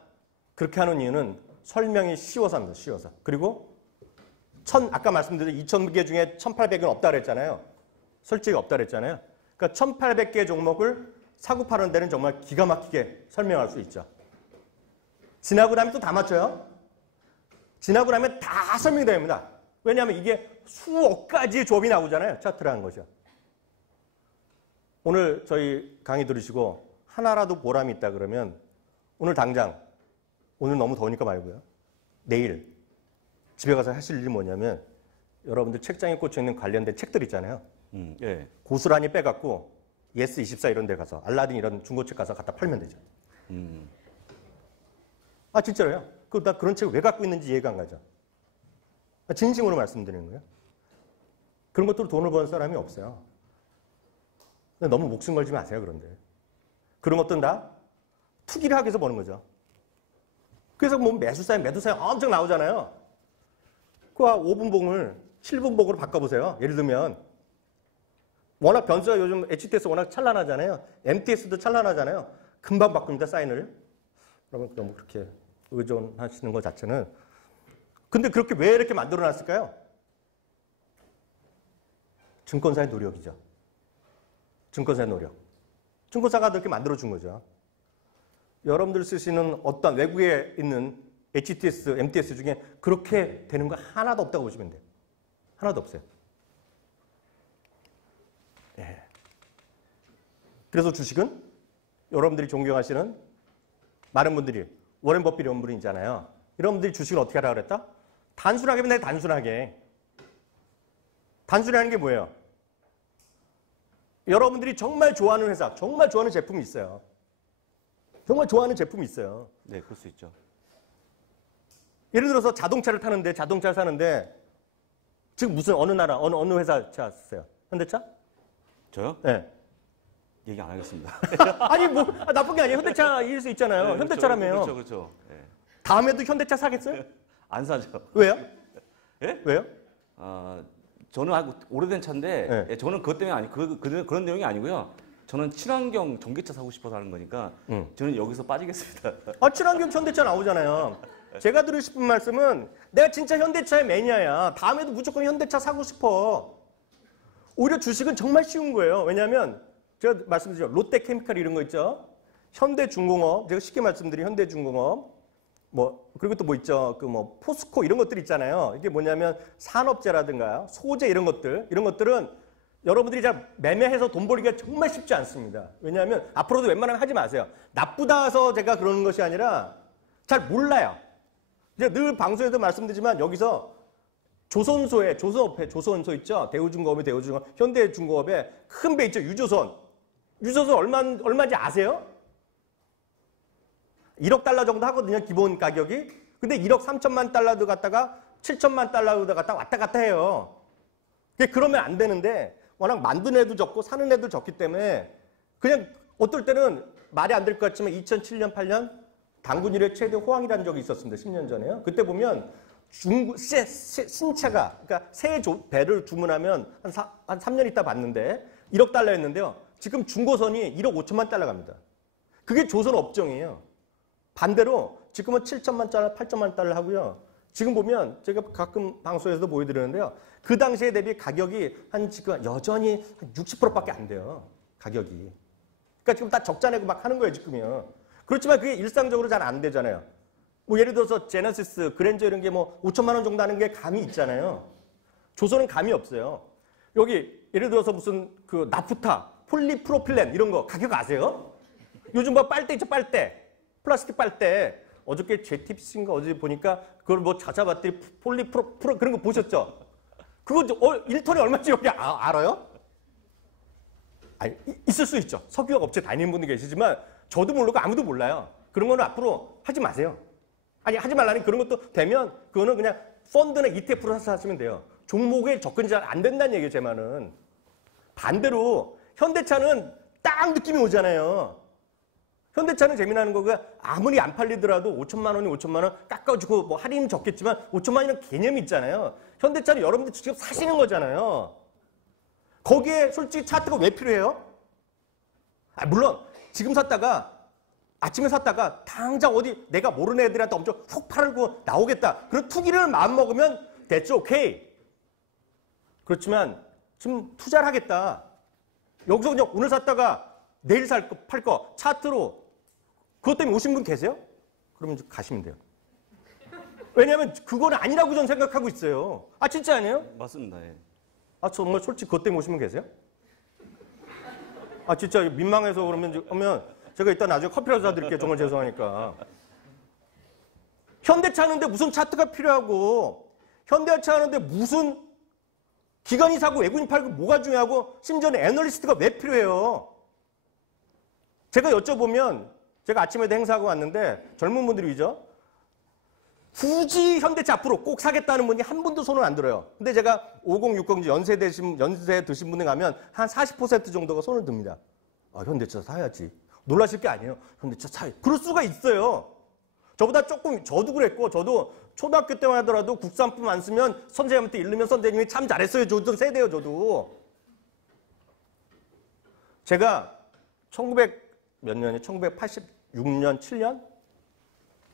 그렇게 하는 이유는 설명이 쉬워서 합니다. 쉬워서. 그리고 아까 말씀드린 2,000개 중에 1,800개는 없다 그랬잖아요. 솔직히 없다 그랬잖아요. 그러니까 1,800개 종목을 사고 파는 데는 정말 기가 막히게 설명할 수 있죠. 지나고 나면 또 다 맞춰요. 지나고 나면 다 설명이 됩니다. 왜냐하면 이게 수억 가지의 조합이 나오잖아요. 차트라는 거죠. 오늘 저희 강의 들으시고 하나라도 보람이 있다 그러면 오늘 당장, 오늘 너무 더우니까 말고요. 내일 집에 가서 하실 일이 뭐냐면 여러분들 책장에 꽂혀있는 관련된 책들 있잖아요. 예. 고스란히 빼갖고 예스24 이런 데 가서 알라딘 이런 중고책 가서 갖다 팔면 되죠. 아 진짜로요? 나 그런 책을 왜 갖고 있는지 이해가 안 가죠. 진심으로 말씀드리는 거예요. 그런 것들로 돈을 버는 사람이 없어요. 너무 목숨 걸지 마세요. 그런데 그런 것들은 다 투기를 하기 위해서 버는 거죠. 그래서 뭐 매수사인 엄청 나오잖아요. 그 5분봉을 7분봉으로 바꿔보세요. 예를 들면 워낙 변수가 요즘 HTS 워낙 찬란하잖아요. MTS도 찬란하잖아요. 금방 바꿉니다. 사인을. 여러분 너무 그렇게 의존하시는 것 자체는. 근데 그렇게 왜 이렇게 만들어놨을까요? 증권사의 노력이죠. 증권사의 노력. 증권사가 그렇게 만들어준 거죠. 여러분들 쓰시는 어떤 외국에 있는 HTS, MTS 중에 그렇게 되는 거 하나도 없다고 보시면 돼요. 하나도 없어요. 예. 그래서 주식은 여러분들이 존경하시는 많은 분들이 워렌 버핏 이런 분이 있잖아요. 이런 분들이 주식을 어떻게 하라고 그랬다? 단순하게 하면 단순하게. 단순히 하는 게 뭐예요? 여러분들이 정말 좋아하는 회사, 정말 좋아하는 제품이 있어요. 정말 좋아하는 제품이 있어요. 네, 그럴 수 있죠. 예를 들어서 자동차를 타는데, 자동차를 사는데, 지금 무슨 어느 나라, 어느 회사 차 쓰세요? 현대차? 저요? 네. 얘기 안 하겠습니다. 아니, 뭐, 나쁜 게 아니에요. 현대차일 수 있잖아요. 네, 현대차라며요. 그렇죠. 네. 다음에도 현대차 사겠어요? 안 사죠. 왜요? 예? 왜요? 저는 아주 오래된 차인데, 네. 예, 저는 그것 때문에 그런 내용이 아니고요. 저는 친환경 전기차 사고 싶어서 하는 거니까, 저는 여기서 빠지겠습니다. 친환경 현대차 나오잖아요. 제가 드리고 싶은 말씀은 내가 진짜 현대차의 매니아야. 다음에도 무조건 현대차 사고 싶어. 오히려 주식은 정말 쉬운 거예요. 왜냐하면 제가 말씀드리죠. 롯데케미칼 이런 거 있죠. 현대중공업, 제가 쉽게 말씀드린 현대중공업, 그리고 또 뭐 있죠. 포스코 이런 것들 있잖아요. 이게 뭐냐면 산업재라든가 소재 이런 것들은 여러분들이 잘 매매해서 돈 벌기가 정말 쉽지 않습니다. 왜냐하면 앞으로도 웬만하면 하지 마세요. 나쁘다 해서 제가 그러는 것이 아니라 잘 몰라요. 제가 늘 방송에도 말씀드리지만 여기서 조선소 있죠. 대우중공업이 대우중공업, 현대중공업에 큰 배 있죠. 유조선 얼마인지 아세요? 1억 달러 정도 하거든요. 기본 가격이. 근데 1억 3천만 달러도 갔다가 7천만 달러도 갔다가 왔다 갔다 해요. 그러면 안 되는데 워낙 만드는 애도 적고 사는 애도 적기 때문에 그냥 어떨 때는 말이 안 될 것 같지만 2007년, 8년 단군 이래 최대 호황이라는 적이 있었습니다. 10년 전에요. 그때 보면 신차가 그러니까 새 배를 주문하면 한 3년 있다 봤는데 1억 달러였는데요. 지금 중고선이 1억 5천만 달러 갑니다. 그게 조선 업종이에요. 반대로 지금은 7천만 달러, 8천만 달러 하고요. 지금 보면 제가 가끔 방송에서도 보여드리는데요. 그 당시에 대비 가격이 지금 여전히 한 60%밖에 안 돼요. 가격이. 그러니까 지금 다 적자 내고 막 하는 거예요, 지금요. 그렇지만 그게 일상적으로 잘 안 되잖아요. 뭐 예를 들어서 제네시스, 그랜저 이런 게 뭐 5천만 원 정도 하는 게 감이 있잖아요. 조선은 감이 없어요. 여기 예를 들어서 무슨 그 나프타, 폴리프로필렌 이런 거 가격 아세요? 요즘 뭐 빨대 있죠, 빨대. 플라스틱 빨대. 어저께 JTBC인가 어제 보니까 그걸 뭐 찾아봤더니 폴리프로 그런 거 보셨죠? 그거 1톤에 얼마인지 여기 알아요? 아니, 있을 수 있죠. 석유화학 업체 다니는 분들 계시지만 저도 모르고 아무도 몰라요. 그런 거는 앞으로 하지 마세요. 아니 하지 말라니 그런 것도 되면 그거는 그냥 펀드나 ETF로 사서 하시면 돼요. 종목에 접근이 잘 안 된다는 얘기예요. 제 말은. 반대로 현대차는 딱 느낌이 오잖아요. 현대차는 재미나는 거가 아무리 안 팔리더라도 5천만 원이 5천만 원 깎아주고 뭐 할인은 적겠지만 5천만 원이라는 개념이 있잖아요. 현대차는 여러분들 직접 사시는 거잖아요. 거기에 솔직히 차트가 왜 필요해요? 물론 지금 샀다가 아침에 샀다가 당장 어디 내가 모르는 애들한테 엄청 훅 팔고 나오겠다. 그런 투기를 마음먹으면 됐죠. 오케이. 그렇지만 지금 투자를 하겠다. 여기서 그냥 오늘 샀다가 내일 팔 거 차트로 그것 때문에 오신 분 계세요? 그러면 가시면 돼요. 왜냐하면 그건 아니라고 저는 생각하고 있어요. 아 진짜 아니에요? 맞습니다. 예. 아 정말 솔직히 그것 때문에 오신 분 계세요? 아 진짜 민망해서 그러면 제가 이따 나중에 커피라도 사드릴게요. 정말 죄송하니까. 현대차 하는데 무슨 차트가 필요하고 현대차 하는데 무슨 기관이 사고 외국인이 팔고 뭐가 중요하고 심지어는 애널리스트가 왜 필요해요? 제가 여쭤보면 제가 아침에도 행사하고 왔는데 젊은 분들이 위죠. 굳이 현대차 앞으로 꼭 사겠다는 분이 한 분도 손을 안 들어요. 근데 제가 50, 60 연세 드신 분들 가면 한 40% 정도가 손을 듭니다. 아, 현대차 사야지. 놀라실 게 아니에요. 현대차 사야. 그럴 수가 있어요. 저보다 조금 저도 그랬고 저도 초등학교 때만 하더라도 국산품 안 쓰면 선생님한테 이르면 선생님이 참 잘했어요. 저도 세대요. 저도. 제가 1900몇 년이 1986년 7년?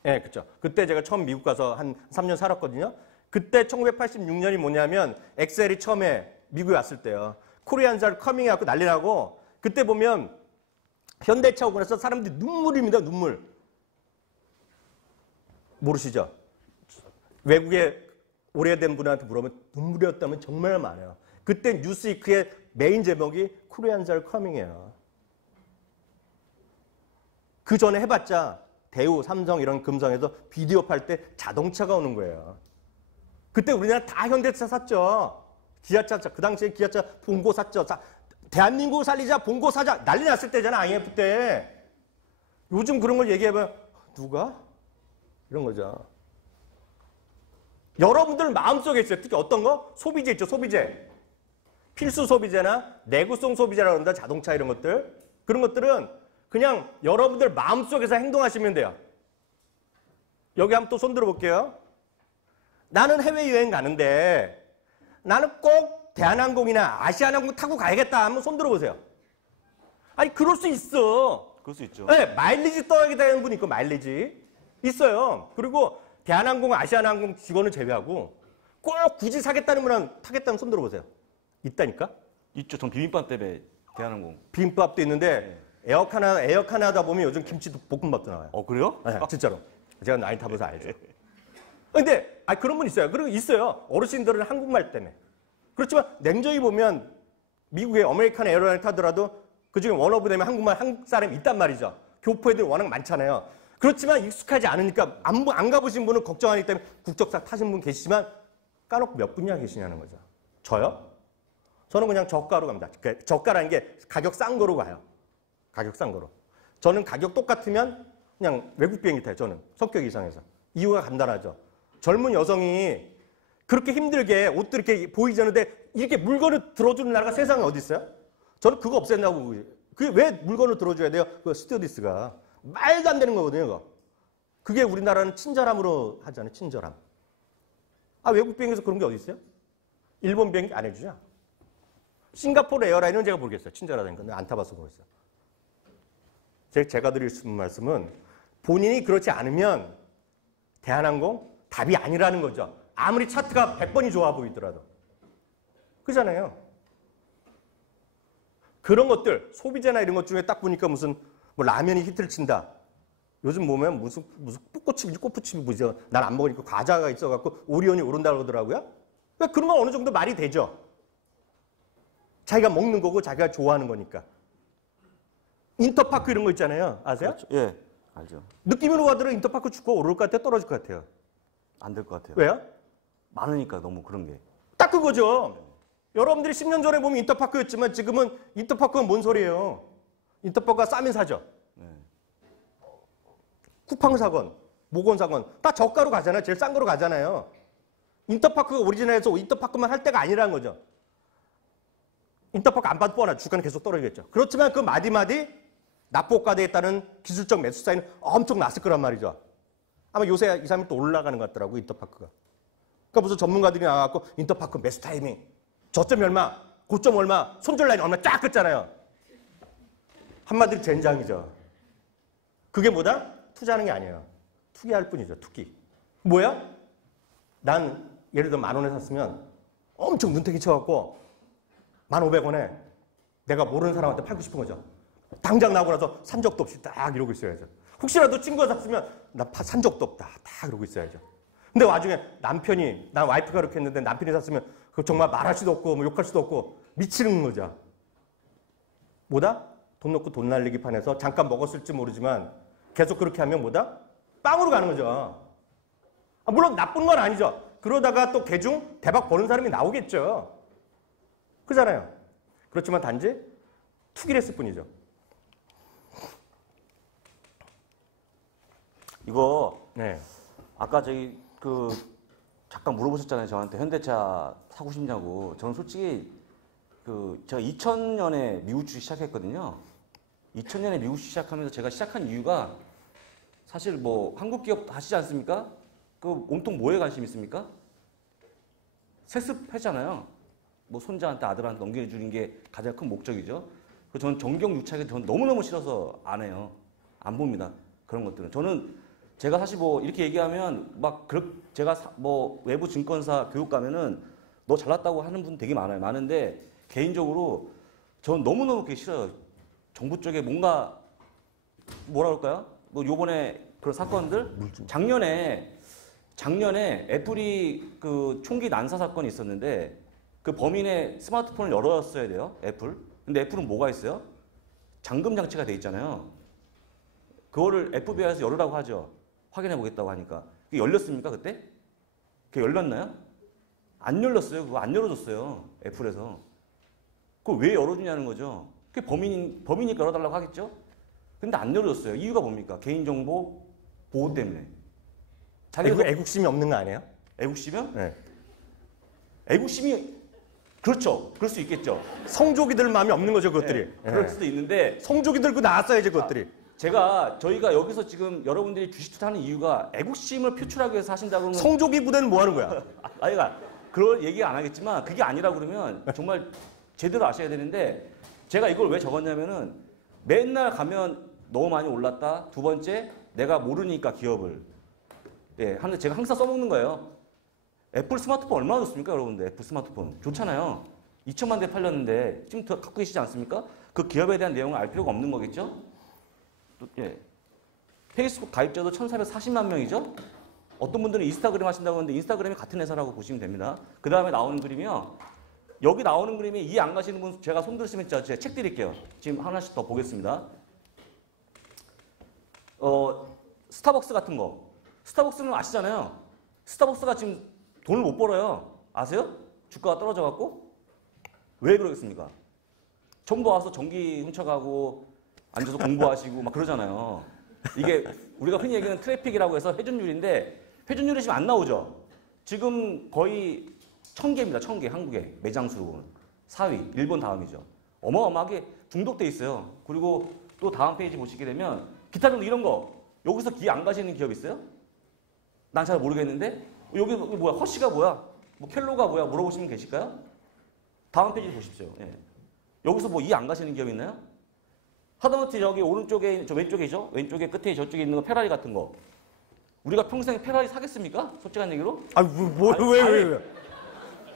네, 그렇죠. 그때 제가 처음 미국 가서 한 3년 살았거든요. 그때 1986년이 뭐냐면 엑셀이 처음에 미국에 왔을 때요. 코리안잘 커밍해갖고 난리 나고 그때 보면 현대차 오고 나서 사람들이 눈물입니다. 눈물. 모르시죠? 외국에 오래된 분한테 물어보면 눈물이었다면 정말 많아요. 그때 뉴스위크의 메인 제목이 코리안잘 커밍이에요. 그 전에 해봤자 대우, 삼성 이런 금성에서 비디오 팔 때 자동차가 오는 거예요. 그때 우리나라 다 현대차 샀죠. 기아차, 그 당시에 기아차 봉고 샀죠. 대한민국 살리자, 봉고 사자 난리 났을 때잖아. IMF 때. 요즘 그런 걸 얘기해보면 누가? 이런 거죠. 여러분들 마음속에 있어요. 특히 어떤 거? 소비재 있죠. 소비재. 필수 소비재나 내구성 소비재라고 합니다. 자동차 이런 것들. 그런 것들은 그냥 여러분들 마음속에서 행동하시면 돼요. 여기 한번 또 손 들어볼게요. 나는 해외여행 가는데 나는 꼭 대한항공이나 아시아나항공 타고 가야겠다 하면 손 들어보세요. 아니 그럴 수 있어. 그럴 수 있죠. 네, 마일리지 떠야 되는 분이 있고 마일리지 있어요. 그리고 대한항공, 아시아나항공 직원을 제외하고 꼭 굳이 사겠다는 분은 타겠다는 손 들어보세요. 있다니까? 있죠. 전 비빔밥 때문에 대한항공. 비빔밥도 있는데 에어카나다 보면 요즘 김치도 볶음밥도 나와요. 그래요? 네, 진짜로. 제가 많이 타봐서 알죠. 근데 그런 분 있어요. 그리고 있어요. 어르신들은 한국말 때문에. 그렇지만 냉정히 보면 미국의 아메리칸 에어라인 타더라도 그중에 원어브 되면 한국 사람이 있단 말이죠. 교포 애들 워낙 많잖아요. 그렇지만 익숙하지 않으니까 안 가보신 분은 걱정하기 때문에 국적사 타신 분 계시지만 까놓고 몇 분이나 계시냐는 거죠. 저요? 저는 그냥 저가로 갑니다. 그러니까 저가라는 게 가격 싼 거로 가요. 가격 싼 거로. 저는 가격 똑같으면 그냥 외국 비행기 타요. 저는 성격 이상해서. 이유가 간단하죠. 젊은 여성이 그렇게 힘들게 옷도 이렇게 보이지 않는데 이렇게 물건을 들어주는 나라가 세상에 어디 있어요? 저는 그거 없앤다고. 그게 왜 물건을 들어줘야 돼요? 그 스튜어디스가. 말도 안 되는 거거든요, 그거. 그게 우리나라는 친절함으로 하잖아요, 친절함. 아, 외국 비행기에서 그런 게 어디 있어요? 일본 비행기 안 해주죠? 싱가포르 에어라인은 제가 모르겠어요. 친절하다니까. 내가 안 타봐서 모르겠어요. 제가 드릴 수 있는 말씀은 본인이 그렇지 않으면 대한항공 답이 아니라는 거죠. 아무리 차트가 100번이 좋아 보이더라도. 그잖아요. 그런 것들, 소비재나 이런 것 중에 딱 보니까 무슨 뭐 라면이 히트를 친다. 요즘 보면 무슨 꽃칩이지 꽃푸칩이 뭐죠. 난 안 먹으니까 과자가 있어갖고 오리온이 오른다고 그러더라고요. 그러니까 그런 건 어느 정도 말이 되죠. 자기가 먹는 거고 자기가 좋아하는 거니까. 인터파크 이런 거 있잖아요. 아세요? 그렇죠. 예, 알죠. 느낌으로 가더라도 인터파크 축구 오를 것 같아요? 떨어질 것 같아요? 안 될 것 같아요. 왜요? 많으니까 너무 그런 게. 딱 그거죠. 여러분들이 10년 전에 보면 인터파크였지만 지금은 인터파크는 뭔 소리예요? 인터파크가 싸면 사죠. 네. 쿠팡 사건, 모건 사건 다 저가로 가잖아요. 제일 싼 거로 가잖아요. 인터파크가 오리지널해서 인터파크만 할 때가 아니라는 거죠. 인터파크 안 받을 뻔하죠. 주가는 계속 떨어지겠죠. 그렇지만 그 마디마디 납부효과대에 따른 기술적 매수 사이는 엄청 났을 거란 말이죠. 아마 요새 2, 3일 또 올라가는 것 같더라고요. 인터파크가. 그러니까 무슨 전문가들이 나와갖고 인터파크 매수 타이밍, 저점 얼마, 고점 얼마, 손절 라인 얼마 쫙 긋잖아요. 한마디로 젠장이죠. 그게 뭐다? 투자하는 게 아니에요. 투기할 뿐이죠. 투기. 뭐야? 난 예를 들어 10,000원에 샀으면 엄청 눈탱이 쳐갖고 1,500원에 내가 모르는 사람한테 팔고 싶은 거죠. 당장 나오고 나서 산 적도 없이 딱 이러고 있어야죠. 혹시라도 친구가 샀으면 나 산 적도 없다. 딱 이러고 있어야죠. 근데 와중에 남편이, 난 와이프가 그렇게 했는데 남편이 샀으면 그거 정말 말할 수도 없고 뭐 욕할 수도 없고 미치는 거죠. 뭐다? 돈 넣고 돈 날리기 판에서 잠깐 먹었을지 모르지만 계속 그렇게 하면 뭐다? 빵으로 가는 거죠. 아, 물론 나쁜 건 아니죠. 그러다가 또 개중 대박 버는 사람이 나오겠죠. 그잖아요. 그렇지만 단지 투기를 했을 뿐이죠. 이거 네. 아까 저기 그 잠깐 물어보셨잖아요. 저한테 현대차 사고 싶냐고. 저는 솔직히 그 제가 2000년에 미국 주식 시작했거든요. 2000년에 미국 주식 시작하면서 제가 시작한 이유가 사실 뭐 한국 기업 하시지 않습니까? 그 온통 뭐에 관심 있습니까? 세습하잖아요. 뭐 손자한테 아들한테 넘겨주는 게 가장 큰 목적이죠. 그래서 저는 정경유착이 저는 너무너무 싫어서 안 해요. 안 봅니다. 그런 것들은. 저는 제가 사실 뭐 이렇게 얘기하면 막 제가 뭐 외부 증권사 교육 가면은 너 잘났다고 하는 분 되게 많아요. 많은데 개인적으로 저는 너무너무 그게 싫어요. 정부 쪽에 뭔가 뭐라 그럴까요? 뭐 요번에 그런 사건들 작년에 애플이 그 총기 난사 사건이 있었는데 그 범인의 스마트폰을 열었어야 돼요. 애플. 근데 애플은 뭐가 있어요? 잠금 장치가 돼 있잖아요. 그거를 FBI에서 열으라고 하죠. 확인해 보겠다고 하니까. 그게 열렸습니까, 그때? 그게 열렸나요? 안 열렸어요. 그거 안 열어줬어요. 애플에서. 그걸 왜 열어주냐는 거죠. 그게 범인이니까 열어달라고 하겠죠? 근데 안 열어줬어요. 이유가 뭡니까? 개인정보 보호 때문에. 애국심이 없는 거 아니에요? 애국심이요? 네. 애국심이, 그렇죠. 그럴 수 있겠죠. 성조기들 마음이 없는 거죠, 그것들이. 네, 그럴 수도 있는데. 성조기 들고 나왔어야지, 그것들이. 저희가 여기서 지금 여러분들이 주식 투자하는 이유가 애국심을 표출하기 위해서 하신다고 하면. 성조기 부대는 뭐 하는 거야? 아이가 그럴 얘기 안 하겠지만 그게 아니라 그러면 정말 제대로 아셔야 되는데 제가 이걸 왜 적었냐면은 맨날 가면 너무 많이 올랐다. 두 번째, 내가 모르니까 기업을. 예, 하는데 제가 항상 써먹는 거예요. 애플 스마트폰 얼마나 좋습니까, 여러분들? 애플 스마트폰. 좋잖아요. 2천만 대 팔렸는데 지금 더 갖고 계시지 않습니까? 그 기업에 대한 내용을 알 필요가 없는 거겠죠? 또, 예. 페이스북 가입자도 1,440만 명이죠? 어떤 분들은 인스타그램 하신다고 하는데 인스타그램이 같은 회사라고 보시면 됩니다. 그 다음에 나오는 그림이요. 여기 나오는 그림이 이해 안 가시는 분 제가 손 들으시면 제가 책 드릴게요. 지금 하나씩 더 보겠습니다. 스타벅스 같은 거. 스타벅스는 아시잖아요. 스타벅스가 지금 돈을 못 벌어요. 아세요? 주가가 떨어져갖고? 왜 그러겠습니까? 정부 와서 전기 훔쳐가고 앉아서 공부하시고 막 그러잖아요. 이게 우리가 흔히 얘기하는 트래픽이라고 해서 회전율인데 회전율이 지금 안 나오죠. 지금 거의 1000개입니다. 1000개 한국에 매장 수는 4위, 일본 다음이죠. 어마어마하게 중독돼 있어요. 그리고 또 다음 페이지 보시게 되면 기타 등등 이런 거 여기서 기회 안 가시는 기업 있어요? 난 잘 모르겠는데 여기 뭐야 허쉬가 뭐야? 뭐 켈로가 뭐야? 물어보시면 계실까요? 다음 페이지 보십시오. 예. 여기서 뭐 이해 안 가시는 기업 있나요? 하다못해 여기 오른쪽에 저 왼쪽이죠? 왼쪽에 끝에 저쪽에 있는 거 페라리 같은 거 우리가 평생 페라리 사겠습니까? 솔직한 얘기로? 왜?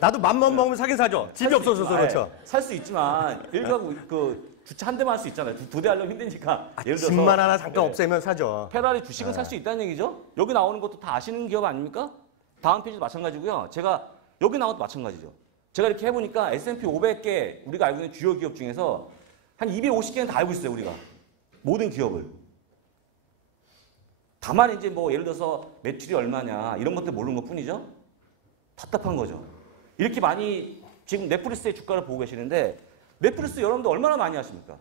나도 맘만 먹으면 사긴 사죠. 집이 없어서 그렇죠. 살 수 있지만 일가구 그 주차 한 대만 할 수 있잖아요. 두 대 하려면 힘드니까. 예를 들어서 집만 하나 잠깐 네. 없애면 사죠. 페라리 주식은 살 수 있다는 얘기죠. 여기 나오는 것도 다 아시는 기업 아닙니까? 다음 페이지도 마찬가지고요. 제가 여기 나온 것도 마찬가지죠. 제가 이렇게 해보니까 S&P 500개 우리가 알고 있는 주요 기업 중에서 한 250개는 다 알고 있어요. 우리가 모든 기업을. 다만 이제 뭐 예를 들어서 매출이 얼마냐 이런 것들 모르는 것뿐이죠. 답답한 거죠. 이렇게 많이 지금 넷플릭스의 주가를 보고 계시는데 넷플릭스 여러분들 얼마나 많이 하십니까?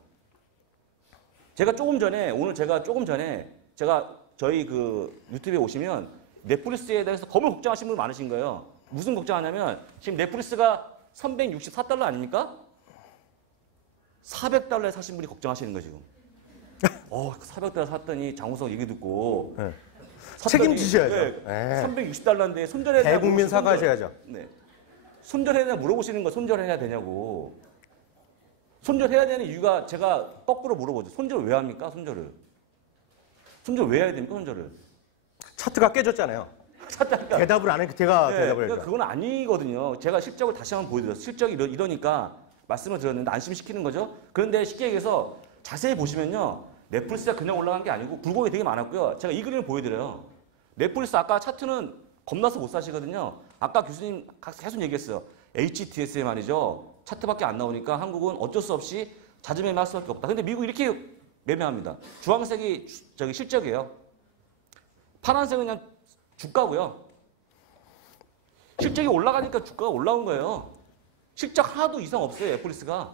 제가 조금 전에 제가 저희 그 유튜브에 오시면 넷플릭스에 대해서 검을 걱정하시는 분 많으신 거예요. 무슨 걱정하냐면 지금 넷플릭스가 364달러 아닙니까? 400달러에 사신 분이 걱정하시는 거예요, 지금. 400달러 샀더니 장우석 얘기 듣고 네. 책임지셔야죠. 네, 360달러인데 손절해야 되냐고 대국민 사과하셔야죠. 네. 손절해야 되냐 물어보시는 거 손절해야 되냐고. 손절해야 되는 이유가 제가 거꾸로 물어보죠. 손절을 왜 합니까? 손절 왜 해야 됩니까? 손절을. 차트가 깨졌잖아요. 찾다니까. 대답을 안 하니까 제가 네, 대답을 그러니까 해요. 그건 아니거든요. 제가 실적을 다시 한번 보여드렸어요. 실적이 이러니까 말씀을 드렸는데 안심시키는 거죠. 그런데 쉽게 얘기해서 자세히 보시면요. 넷플릭스가 그냥 올라간 게 아니고 굴곡이 되게 많았고요. 제가 이 그림을 보여드려요. 넷플릭스 아까 차트는 겁나서 못 사시거든요. 아까 교수님 계속 얘기했어요. HTS에 말이죠. 차트밖에 안 나오니까 한국은 어쩔 수 없이 자주 매매할 수밖에 없다. 근데 미국 이렇게 매매합니다. 주황색이 저기 실적이에요. 파란색은 그냥 주가고요. 실적이 올라가니까 주가가 올라온 거예요. 실적 하나도 이상 없어요. 넷플릭스가.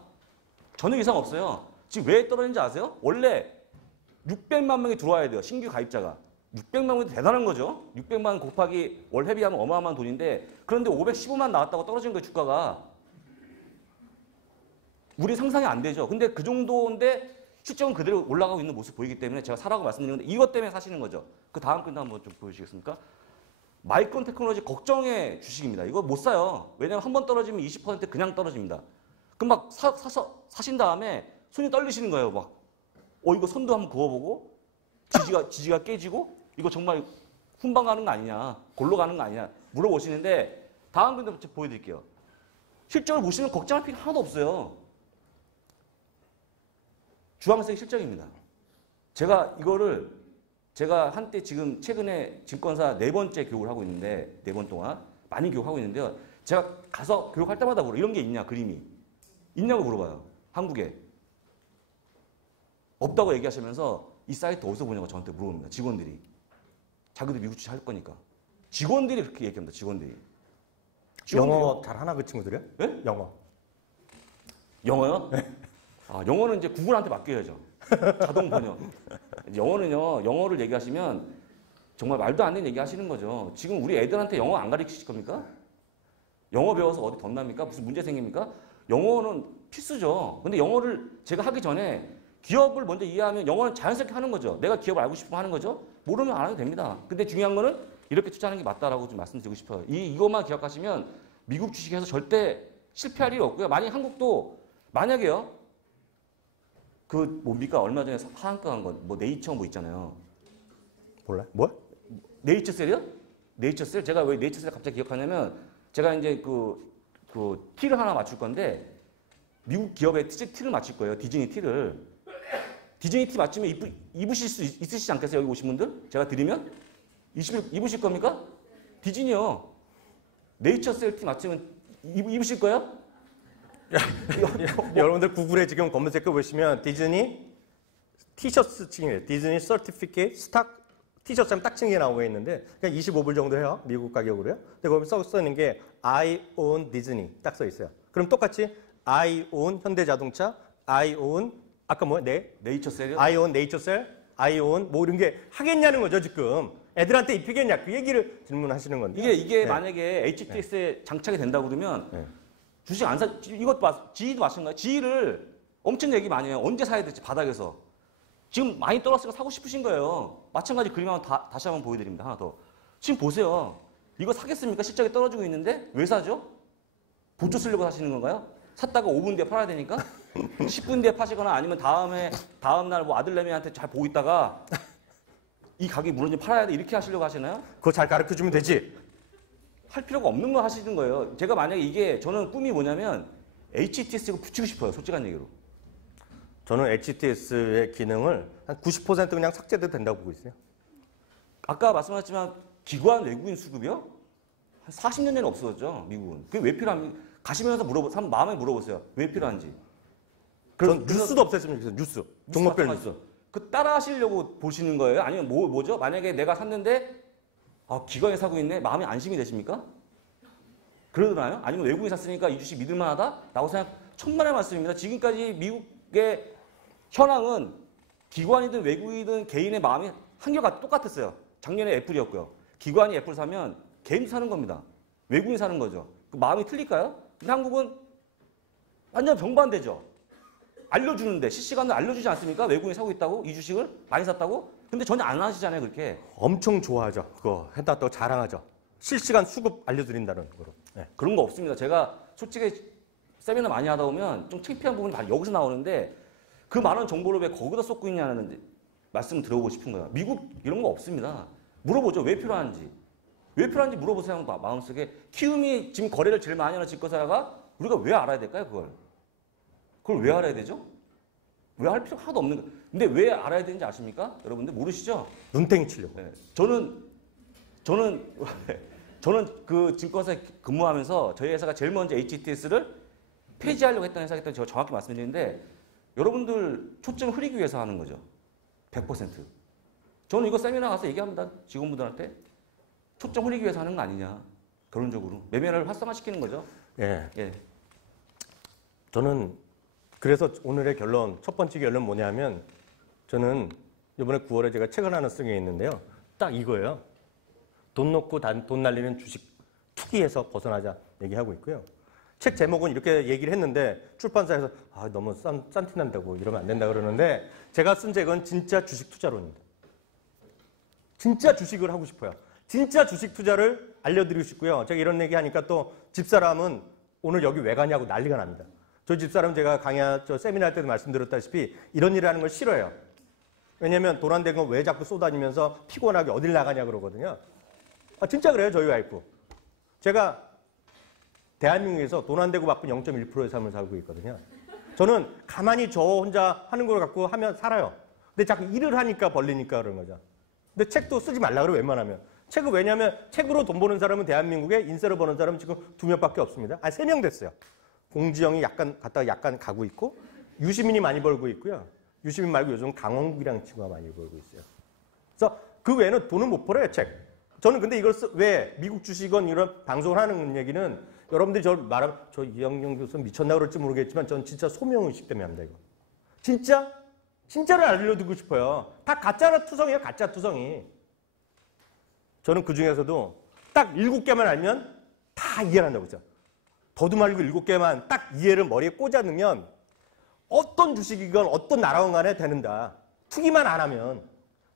전혀 이상 없어요. 지금 왜 떨어지는지 아세요? 원래 600만 명이 들어와야 돼요. 신규 가입자가. 600만 명이 대단한 거죠. 600만 곱하기 월 회비하면 어마어마한 돈인데 그런데 515만 나왔다고 떨어진 거예요. 주가가. 우리 상상이 안 되죠. 근데 그 정도인데 실적은 그대로 올라가고 있는 모습 보이기 때문에 제가 사라고 말씀드리는데 이것 때문에 사시는 거죠. 그 다음 글도 한번 좀 보여주시겠습니까? 마이크론 테크놀로지 걱정의 주식입니다. 이거 못 사요. 왜냐하면 한 번 떨어지면 20% 그냥 떨어집니다. 그럼 막 사서 사신 다음에 손이 떨리시는 거예요. 막 이거 손도 한번 그어보고 지지가 깨지고 이거 정말 훈방 가는 거 아니냐, 골로 가는 거 아니냐 물어보시는데 다음 글도 보여드릴게요. 실적을 보시면 걱정할 필요 하나도 없어요. 주황색 실적입니다. 제가 한때 지금 최근에 증권사 4번째 교육을 하고 있는데 4번 동안 많이 교육하고 있는데요. 제가 가서 교육할 때마다 물어요. 이런 게 있냐 그림이. 있냐고 물어봐요. 한국에. 없다고 얘기하시면서 이 사이트 어디서 보냐고 저한테 물어봅니다. 직원들이. 자기도 미국 주식 할 거니까. 직원들이 그렇게 얘기합니다. 직원들이. 영어 잘하나 그 친구들이요? 네? 영어요? 네. 영어는 이제 구글한테 맡겨야죠. 자동 번역. 영어는요, 영어를 얘기하시면 정말 말도 안 되는 얘기 하시는 거죠. 지금 우리 애들한테 영어 안 가르치실 겁니까? 영어 배워서 어디 덧납니까? 무슨 문제 생깁니까? 영어는 필수죠. 근데 영어를 제가 하기 전에 기업을 먼저 이해하면 영어는 자연스럽게 하는 거죠. 내가 기업을 알고 싶으면 하는 거죠. 모르면 안 해도 됩니다. 근데 중요한 거는 이렇게 투자하는 게 맞다라고 좀 말씀드리고 싶어요. 이것만 기억하시면 미국 주식에서 절대 실패할 일이 없고요. 만약에요. 그 뭡니까? 얼마 전에 하한가 한 건 뭐 네이처 뭐 있잖아요. 몰라? 뭐? 네이처셀이요? 네이처셀? 제가 왜 네이처셀 갑자기 기억하냐면 제가 이제 그 티를 하나 맞출 건데 미국 기업의 티를 맞출 거예요. 디즈니 티를. 디즈니 티 맞추면 입으실 수 있으시지 않겠어요? 여기 오신 분들? 제가 드리면? 입으실 겁니까? 디즈니요. 네이처셀 티 맞추면 입으실 거예요? 여러분들 구글에 지금 검색해 보시면 디즈니 티셔츠 층이에요. 디즈니 서티피케이트 스탁 티셔츠 하면 딱 층이 나오고 있는데 그냥 25불 정도 해요. 미국 가격으로요. 근데 거기 써 있는 게 I own Disney 딱 써 있어요. 그럼 똑같이 I own 현대자동차, I own 아까 뭐? 네이처셀이요? I own 네이처셀, I own 뭐 이런 게 하겠냐는 거죠 지금. 애들한테 입히겠냐? 그 얘기를 질문하시는 건데. 이게 네. 만약에 HTS에 장착이 된다고 그러면 네. 주식 안 사, 이것 지위도 마찬가지인가요? 지위를 엄청 얘기 많이 해요. 언제 사야 될지 바닥에서. 지금 많이 떨어졌으니까 사고 싶으신 거예요. 마찬가지 그림 다시 한번 보여드립니다. 하나 더. 지금 보세요. 이거 사겠습니까? 실적이 떨어지고 있는데 왜 사죠? 보초 쓰려고 사시는 건가요? 샀다가 5분 뒤에 팔아야 되니까? 10분 뒤에 파시거나 아니면 다음날 뭐 아들내미한테 잘 보고 있다가 이 가격이 무너지면 팔아야 돼 이렇게 하시려고 하시나요? 그거 잘 가르쳐주면 되지. 할 필요가 없는 거 하시는 거예요. 제가 만약에 이게 저는 꿈이 뭐냐면 HTS가 붙이고 싶어요. 솔직한 얘기로. 저는 HTS의 기능을 한 90% 그냥 삭제돼도 된다고 보고 있어요. 아까 말씀하셨지만 기관 외국인 수급이요? 한 40년 전에 없어졌죠. 미국은. 그게 왜 필요합니까? 가시면서 마음에 물어보세요. 왜 필요한지. 전 뉴스도 없앴으면 좋겠어요. 뉴스. 종목별 뉴스. 그 따라 하시려고 보시는 거예요? 아니면 뭐죠? 만약에 내가 샀는데 기관에 사고 있네. 마음이 안심이 되십니까? 그러나요? 아니면 외국인이 샀으니까 이 주식 믿을만하다? 라고 생각 천만의 말씀입니다. 지금까지 미국의 현황은 기관이든 외국이든 개인의 마음이 한결같이 똑같았어요. 작년에 애플이었고요. 기관이 애플 사면 개인도 사는 겁니다. 외국인이 사는 거죠. 그 마음이 틀릴까요? 근데 한국은 완전 정반대죠. 알려주는데 실시간으로 알려주지 않습니까? 외국인이 사고 있다고? 이 주식을 많이 샀다고? 근데 전혀 안 하시잖아요, 그렇게. 엄청 좋아하죠. 그거 했다 또 자랑하죠. 실시간 수급 알려드린다는 거로. 네. 그런 거 없습니다. 제가 솔직히 세미나 많이 하다 보면 좀 창피한 부분이 바로 여기서 나오는데 그 많은 정보를 왜 거기다 쏟고 있냐는 말씀 드려보고 싶은 거예요. 미국 이런 거 없습니다. 물어보죠. 왜 필요한지. 왜 필요한지 물어보세요. 마음속에. 키움이 지금 거래를 제일 많이 하는 집거사가 우리가 왜 알아야 될까요? 그걸 왜 알아야 되죠? 왜 할 필요가 하나도 없는 거예요. 근데 왜 알아야 되는지 아십니까? 여러분들 모르시죠? 눈탱이 치려고. 네. 저는 그 증권사에 근무하면서 저희 회사가 제일 먼저 HTS를 폐지하려고 했던 회사기 때문에 제가 정확히 말씀드리는데 여러분들 초점을 흐리기 위해서 하는 거죠. 100%. 저는 이거 세미나 가서 얘기합니다. 직원분들한테. 초점 흐리기 위해서 하는 거 아니냐. 결론적으로. 매매를 활성화시키는 거죠. 예. 예. 저는 그래서 오늘의 결론, 첫 번째 결론 뭐냐면 저는 이번에 9월에 제가 책을 하나 쓴 게 있는데요. 딱 이거예요. 돈 놓고 돈 날리는 주식 투기에서 벗어나자 얘기하고 있고요. 책 제목은 이렇게 얘기를 했는데 출판사에서 너무 싼티 난다고 이러면 안 된다 그러는데 제가 쓴 책은 진짜 주식 투자론입니다. 진짜 주식을 하고 싶어요. 진짜 주식 투자를 알려드리고 싶고요. 제가 이런 얘기 하니까 또 집사람은 오늘 여기 왜 가냐고 난리가 납니다. 저 집사람 제가 세미나 할 때도 말씀드렸다시피 이런 일을 하는 걸 싫어해요. 왜냐면 돈 안 된 건 왜 자꾸 쏘다니면서 피곤하게 어딜 나가냐 그러거든요. 진짜 그래요, 저희 와이프. 제가 대한민국에서 돈 안 되고 바쁜 0.1%의 삶을 살고 있거든요. 저는 가만히 저 혼자 하는 걸 갖고 하면 살아요. 근데 자꾸 일을 하니까 벌리니까 그런 거죠. 근데 책도 쓰지 말라 그래요, 웬만하면. 책은 왜냐면 책으로 돈 버는 사람은 대한민국에 인세로 버는 사람은 지금 2명밖에 없습니다. 3명 됐어요. 공지영이 약간 가고 있고 유시민이 많이 벌고 있고요. 유시민 말고 요즘 강원국이랑 친구가 많이 벌고 있어요. 그래서 그 외에는 돈을 못 벌어요, 책. 저는 근데 이걸 왜 미국 주식은 이런 방송을 하는 얘기는 여러분들이 저를 말하면 저 이영경 교수 미쳤나 그럴지 모르겠지만 저는 진짜 소명의식 때문에 합니다, 이거. 진짜를 알려두고 싶어요. 다 가짜 투성이에요, 가짜 투성이. 저는 그 중에서도 딱 7개만 알면 다 이해를 한다고 했죠. 더도 말고 7개만 딱 이해를 머리에 꽂아 넣으면 어떤 주식이건 어떤 나라건 간에 되는다. 투기만 안 하면.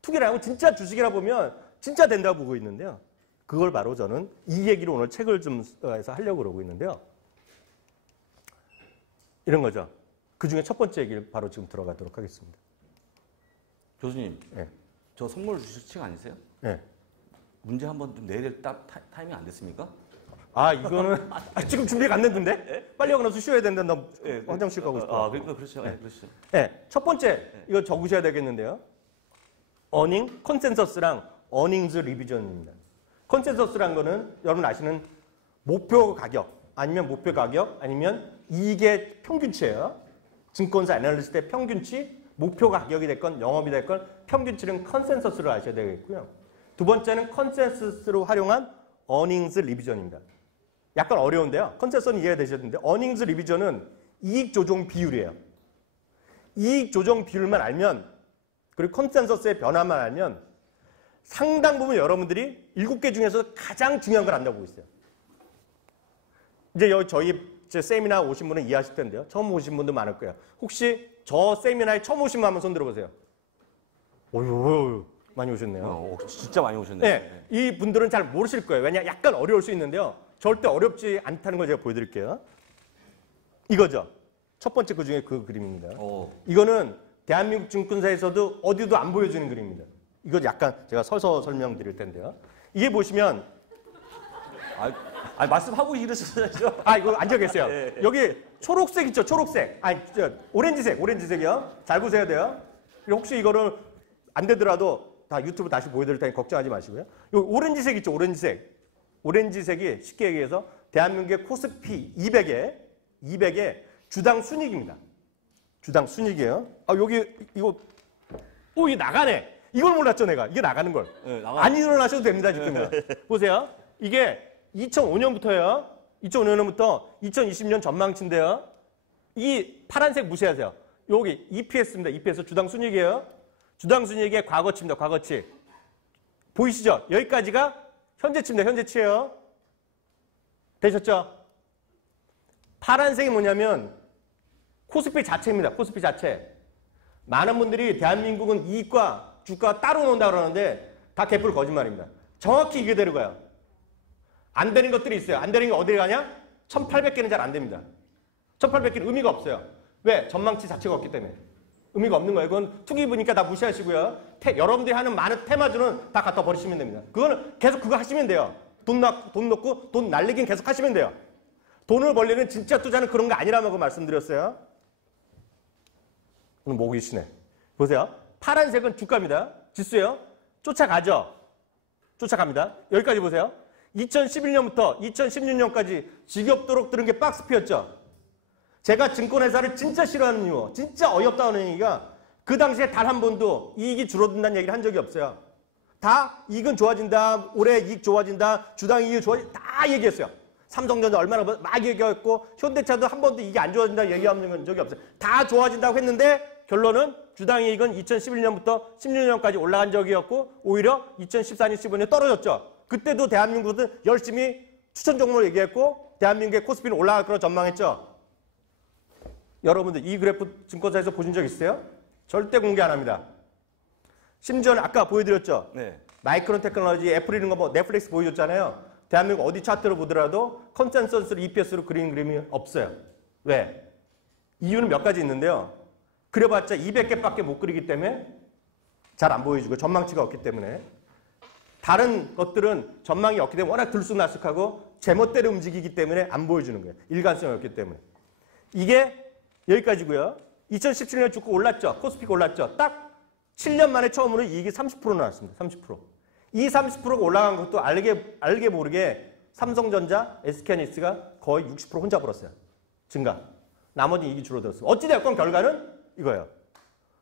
투기를 하고 진짜 주식이라 보면 진짜 된다고 보고 있는데요. 그걸 바로 저는 이 얘기를 오늘 책을 좀 해서 하려고 그러고 있는데요. 이런 거죠. 그 중에 첫 번째 얘기를 바로 지금 들어가도록 하겠습니다. 교수님, 네. 저 선물 주실 책 아니세요? 네. 문제 한번 좀 내야 될 타이밍 안 됐습니까? 이거는 지금 준비가 안 됐는데? 빨리 하고 나서 쉬어야 된다. 너 화장실 가고 싶어. 그러니까 그렇죠. 네. 그렇죠. 네, 첫 번째 이거 적으셔야 되겠는데요. 어닝 컨센서스랑 어닝즈 리비전입니다. 컨센서스란 거는 여러분 아시는 목표 가격 아니면 이익의 평균치예요. 증권사 애널리스트의 평균치, 목표 가격이 됐건 영업이 됐건 평균치는 컨센서스를 아셔야 되겠고요. 두 번째는 컨센서스로 활용한 어닝즈 리비전입니다. 약간 어려운데요. 컨센서스는 이해가 되셨는데 어닝즈 리비전은 이익 조정 비율이에요. 이익 조정 비율만 알면 그리고 컨센서스의 변화만 알면 상당 부분 여러분들이 7개 중에서 가장 중요한 걸 안다고 보고 있어요. 이제 여기 저희 세미나 오신 분은 이해하실 텐데요. 처음 오신 분도 많을 거예요. 혹시 저 세미나에 처음 오신 분 한번 손 들어보세요. 어휴, 많이 오셨네요. 진짜 많이 오셨네요. 네, 이 분들은 잘 모르실 거예요. 왜냐, 약간 어려울 수 있는데요. 절대 어렵지 않다는 걸 제가 보여드릴게요. 이거죠. 첫 번째 그 중에 그 그림입니다. 이거는 대한민국 증권사에서도 어디도 안 보여주는 그림입니다. 이거 약간 제가 서서 설명드릴 텐데요. 이게 보시면 말씀하고 이러셨어야죠. 이거 앉아 계세요. 여기 초록색 있죠, 초록색. 오렌지색이요. 잘 보셔야 돼요. 그리고 혹시 이거를 안 되더라도 다 유튜브 다시 보여드릴 테니 걱정하지 마시고요. 여기 오렌지색 있죠, 오렌지색. 오렌지색이 쉽게 얘기해서 대한민국의 코스피 200의 주당 순이익입니다. 주당 순이익이에요. 여기 이거 이게 나가네. 이걸 몰랐죠, 내가. 이게 나가는 걸. 네, 안 일어나셔도 됩니다, 지금요. 보세요. 이게 2005년부터요. 2005년부터 2020년 전망치인데요. 이 파란색 무시하세요. 여기 EPS입니다. EPS 주당 순이익이에요. 주당 순이익의 과거치입니다. 과거치. 보이시죠? 여기까지가 현재치입니다. 현재치예요. 되셨죠? 파란색이 뭐냐면 코스피 자체입니다. 코스피 자체. 많은 분들이 대한민국은 이익과 주가 따로 논다 그러는데 다 개뿔 거짓말입니다. 정확히 이게 되는 거예요. 안 되는 것들이 있어요. 안 되는 게 어디에 가냐? 1800개는 잘 안 됩니다. 1800개는 의미가 없어요. 왜? 전망치 자체가 없기 때문에. 의미가 없는 거예요. 그건 투기 보니까 다 무시하시고요. 여러분들이 하는 많은 테마주는 다 갖다 버리시면 됩니다. 그거는 계속 그거 하시면 돼요. 돈 넣고 돈 날리긴 계속 하시면 돼요. 돈을 벌리는 진짜 투자는 그런 거 아니라고 말씀드렸어요. 오늘 목이 쉬네. 보세요. 파란색은 주가입니다. 지수예요. 쫓아가죠. 쫓아갑니다. 여기까지 보세요. 2011년부터 2016년까지 지겹도록 들은 게 박스피였죠. 제가 증권회사를 진짜 싫어하는 이유, 진짜 어이없다는 얘기가 그 당시에 단 한 번도 이익이 줄어든다는 얘기를 한 적이 없어요. 다 이익은 좋아진다, 올해 이익 좋아진다, 주당 이익 좋아진다 다 얘기했어요. 삼성전자 얼마나 막 얘기했고 현대차도 한 번도 이게 안 좋아진다 얘기한 적이 없어요. 다 좋아진다고 했는데 결론은 주당 이익은 2011년부터 16년까지 올라간 적이 없고 오히려 2014년, 15년 떨어졌죠. 그때도 대한민국은 열심히 추천 종목을 얘기했고 대한민국의 코스피는 올라갈 거로 전망했죠. 여러분들 이 그래프 증권사에서 보신 적 있어요? 절대 공개 안 합니다. 심지어는 아까 보여드렸죠. 네. 마이크론 테크놀로지, 애플 이런 거 뭐 넷플릭스 보여줬잖아요. 대한민국 어디 차트로 보더라도 컨센서스로 EPS로 그린 그림이 없어요. 왜? 이유는 몇 가지 있는데요. 그려봤자 200개밖에 못 그리기 때문에 잘 안 보여주고 전망치가 없기 때문에 다른 것들은 전망이 없기 때문에 워낙 들쑥날쑥하고 제멋대로 움직이기 때문에 안 보여주는 거예요. 일관성이 없기 때문에. 이게 여기까지고요. 2017년에 주가 올랐죠. 코스피가 올랐죠. 딱 7년 만에 처음으로 이익이 30% 나왔습니다. 30%. 이 30%가 올라간 것도 알게 모르게 삼성전자, SK하이닉스가 거의 60% 혼자 벌었어요. 증가. 나머지 이익이 줄어들었어요. 어찌됐건 결과는 이거예요.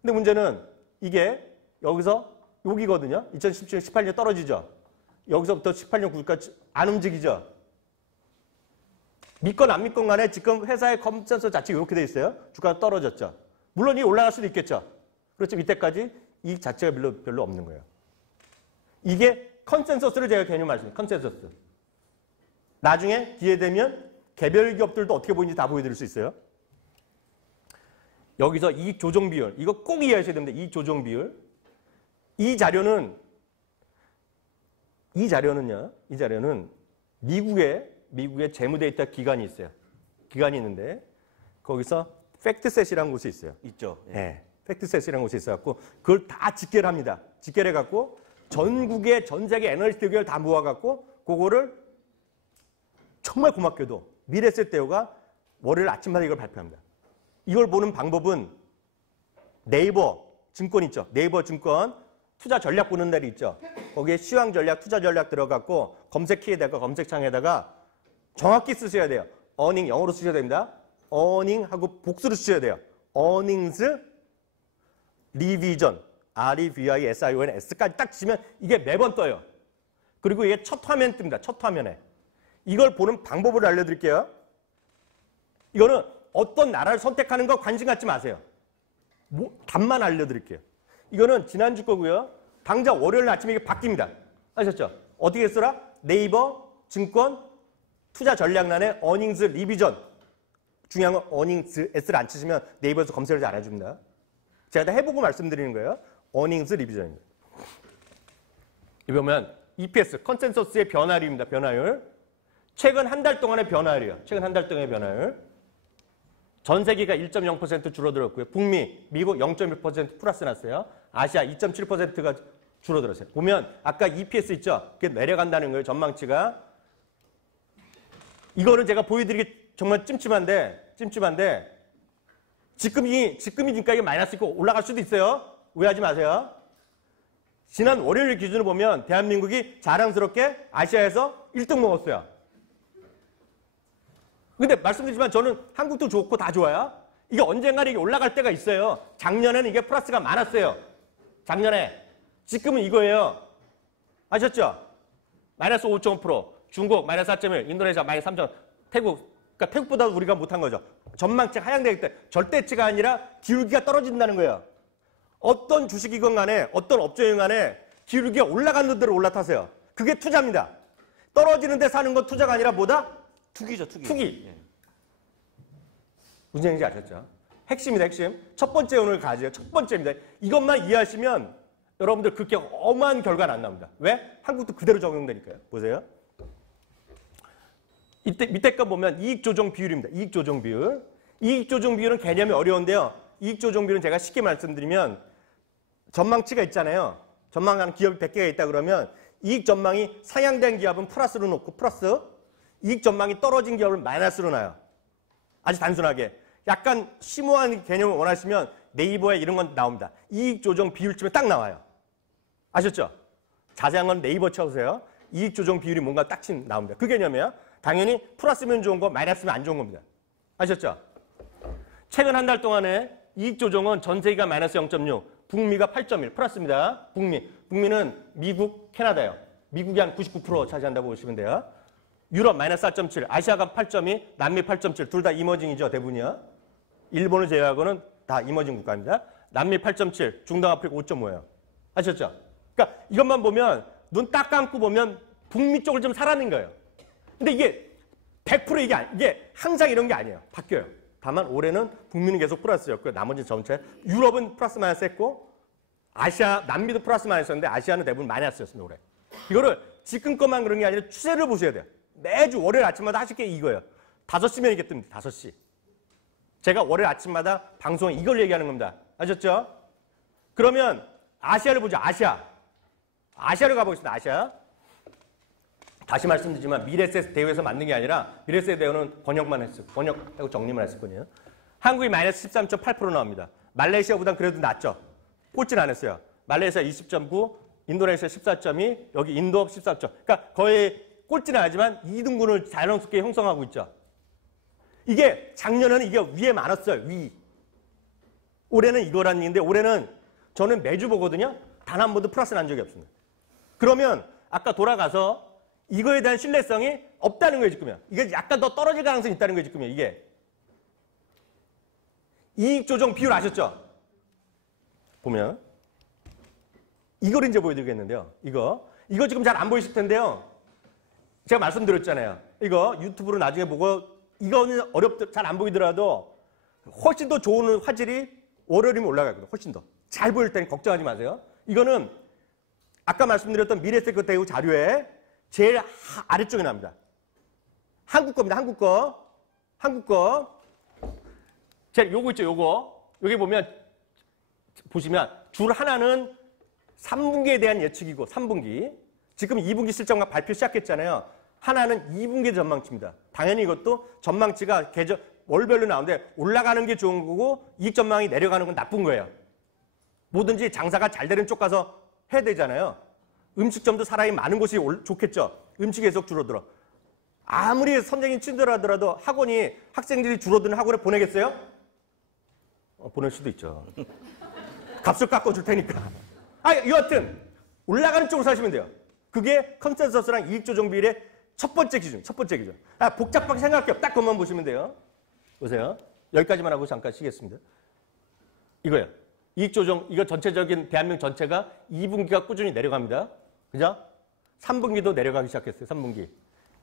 근데 문제는 이게 여기서 여기거든요. 2017년, 18년 떨어지죠. 여기서부터 18년, 9년까지 안 움직이죠. 믿건 안 믿건 간에 지금 회사의 컨센서스 자체가 이렇게 돼 있어요. 주가가 떨어졌죠. 물론 이게 올라갈 수도 있겠죠. 그렇죠. 이때까지 이익 자체가 별로 없는 거예요. 이게 컨센서스를 제가 개념 말씀드려요. 컨센서스. 나중에 기회 되면 개별 기업들도 어떻게 보이는지 다 보여드릴 수 있어요. 여기서 이익 조정 비율. 이거 꼭 이해하셔야 됩니다. 이익 조정 비율. 이 자료는 미국의 재무데이터 기관이 있어요. 기관이 있는데 거기서 팩트셋이라는 곳이 있어요. 있죠. 예. 네, 팩트셋이라는 곳이 있어갖고 그걸 다 집계를 합니다. 집계를 해갖고 전국의 전 세계 애널리스트 의견을 다 모아갖고 그거를 정말 고맙게도 미래세대우가 월요일 아침마다 이걸 발표합니다. 이걸 보는 방법은 네이버 증권 있죠. 네이버 증권 투자 전략 보는 날이 있죠. 거기에 시황 전략, 투자 전략 들어갔고 검색 키에다가 검색창에다가 정확히 쓰셔야 돼요. 어닝 영어로 쓰셔야 됩니다. 어닝하고 복수로 쓰셔야 돼요. earnings revision revision s까지 딱 치면 이게 매번 떠요. 그리고 이게 첫 화면 뜹니다. 첫 화면에. 이걸 보는 방법을 알려드릴게요. 이거는 어떤 나라를 선택하는 거 관심 갖지 마세요. 답만 알려드릴게요. 이거는 지난주 거고요. 당장 월요일 아침에 이게 바뀝니다. 아셨죠? 어떻게 쓰라? 네이버 증권 투자 전략란에 어닝즈 리비전. 중요한 건 어닝즈 S를 안 치시면 네이버에서 검색을 잘 안 해줍니다. 제가 다 해보고 말씀드리는 거예요. 어닝즈 리비전입니다. 이 보면 EPS, 컨센서스의 변화율입니다. 변화율. 최근 한 달 동안의 변화율이요. 최근 한 달 동안의 변화율. 전 세계가 1.0% 줄어들었고요. 북미, 미국 0.1% 플러스 났어요. 아시아 2.7%가 줄어들었어요. 보면 아까 EPS 있죠? 그게 내려간다는 거예요. 전망치가. 이거는 제가 보여드리기 정말 찜찜한데 지금이니까 이게 마이너스 있고 올라갈 수도 있어요. 오해하지 마세요. 지난 월요일 기준으로 보면 대한민국이 자랑스럽게 아시아에서 1등 먹었어요. 근데 말씀드리지만 저는 한국도 좋고 다 좋아요. 이게 언젠가는 이게 올라갈 때가 있어요. 작년에는 이게 플러스가 많았어요. 작년에. 지금은 이거예요. 아셨죠? 마이너스 5.5%, 중국 마이너스 4.1, 인도네시아 마이너스 3.5, 태국, 그러니까 태국보다 우리가 못한 거죠. 전망치 하향되기 때문에 절대치가 아니라 기울기가 떨어진다는 거예요. 어떤 주식이건 간에 어떤 업종이건 간에 기울기가 올라가는 대로 올라타세요. 그게 투자입니다. 떨어지는 데 사는 건 투자가 아니라 뭐다? 투기죠, 투기. 투기. 예. 무슨 얘기인지 아셨죠? 핵심이다, 핵심. 첫 번째 오늘 가지요. 첫 번째입니다. 이것만 이해하시면 여러분들 그렇게 어마한 결과는 안 나옵니다. 왜? 한국도 그대로 적용되니까요. 보세요. 이때 밑에 거 보면 이익 조정 비율입니다. 이익 조정 비율. 이익 조정 비율은 개념이 어려운데요. 이익 조정 비율은 제가 쉽게 말씀드리면 전망치가 있잖아요. 전망하는 기업이 100개가 있다 그러면 이익 전망이 상향된 기업은 플러스로 놓고 플러스, 이익 전망이 떨어진 기업은 마이너스로 놔요. 아주 단순하게. 약간 심오한 개념을 원하시면 네이버에 이런 건 나옵니다. 이익 조정 비율쯤에 딱 나와요. 아셨죠? 자세한 건 네이버 쳐보세요. 이익 조정 비율이 뭔가 딱 나옵니다. 그 개념이에요. 당연히 플러스면 좋은 거, 마이너스면 안 좋은 겁니다. 아셨죠? 최근 한 달 동안에 이익 조정은 전 세계가 마이너스 0.6, 북미가 8.1, 플러스입니다. 북미는 미국, 캐나다예요. 미국이 한 99% 차지한다고 보시면 돼요. 유럽 마이너스 4.7, 아시아가 8.2, 남미 8.7, 둘 다 이머징이죠, 대부분이요. 일본을 제외하고는 다 이머징 국가입니다. 남미 8.7, 중동아프리카 5.5예요. 아셨죠? 그러니까 이것만 보면 눈 딱 감고 보면 북미 쪽을 좀 사라는 거예요. 근데 이게 100% 이게 항상 이런 게 아니에요. 바뀌어요. 다만 올해는 북미는 계속 플러스였고요. 나머지 전체 유럽은 플러스 마이너스 했고 아시아, 남미도 플러스 마이너스였는데 아시아는 대부분 마이너스였습니다. 올해. 이거를 지금 것만 그런 게 아니라 추세를 보셔야 돼요. 매주 월요일 아침마다 하실 게 이거예요. 5시면 이게 뜹니다. 5시. 제가 월요일 아침마다 방송에 이걸 얘기하는 겁니다. 아셨죠? 그러면 아시아를 보죠. 아시아를 가보겠습니다. 아시아. 다시 말씀드리지만 미래세 대우에서 만든 게 아니라 미래세 대우는 번역하고 정리만 했었거든요. 한국이 마이너스 13.8% 나옵니다. 말레이시아보단 그래도 낫죠. 꼴찌는 안 했어요. 말레이시아 20.9, 인도네시아 14.2, 여기 인도 14.. 그러니까 거의 꼴찌는 아니지만 2등군을 자연스럽게 형성하고 있죠. 이게 작년에는 이게 위에 많았어요. 위. 올해는 이거라는 얘기인데 올해는 저는 매주 보거든요. 단 한 번도 플러스 난 적이 없습니다. 그러면 아까 돌아가서 이거에 대한 신뢰성이 없다는 거예요, 지금요. 이게 약간 더 떨어질 가능성이 있다는 거예요, 지금요. 이게. 이익 조정 비율 아셨죠? 보면 이걸 이제 보여드리겠는데요. 이거 지금 잘 안 보이실 텐데요. 제가 말씀드렸잖아요. 이거 유튜브로 나중에 보고 이거는 잘 안 보이더라도 훨씬 더 좋은 화질이 월요일이면 올라가거든요. 훨씬 더. 잘 보일 때는 걱정하지 마세요. 이거는 아까 말씀드렸던 미래세 대우 자료에 제일 아래쪽에 나옵니다. 한국 겁니다. 한국 거. 제가 요거 있죠. 요거. 여기 보시면 줄 하나는 3분기에 대한 예측이고 3분기. 지금 2분기 실적만 발표 시작했잖아요. 하나는 2분기 전망치입니다. 당연히 이것도 전망치가 월별로 나오는데 올라가는 게 좋은 거고 이익 전망이 내려가는 건 나쁜 거예요. 뭐든지 장사가 잘 되는 쪽 가서 해야 되잖아요. 음식점도 사람이 많은 곳이 좋겠죠. 음식이 계속 줄어들어. 아무리 선생님 친절하더라도 학원이 학생들이 줄어드는 학원에 보내겠어요? 보낼 수도 있죠. 값을 깎아줄 테니까. 여하튼 올라가는 쪽으로 사시면 돼요. 그게 컨센서스랑 이익 조정 비율의 첫 번째 기준. 복잡하게 생각할게요. 딱 그것만 보시면 돼요. 보세요. 여기까지만 하고 잠깐 쉬겠습니다. 이거예요. 이익 조정, 이거 전체적인 대한민국 전체가 2분기가 꾸준히 내려갑니다. 그죠? 3분기도 내려가기 시작했어요. 3분기.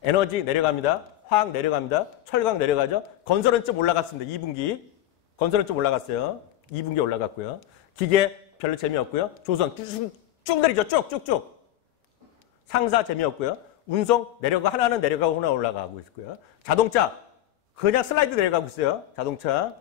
에너지 내려갑니다. 화학 내려갑니다. 철강 내려가죠. 건설은 좀 올라갔습니다. 2분기. 건설은 좀 올라갔어요. 2분기 올라갔고요. 기계 별로 재미없고요. 조선 쭉 내리죠. 쭉쭉쭉. 상사 재미없고요. 운송 내려가 하나는 내려가고 하나 올라가고 있고요. 자동차 그냥 슬라이드 내려가고 있어요. 자동차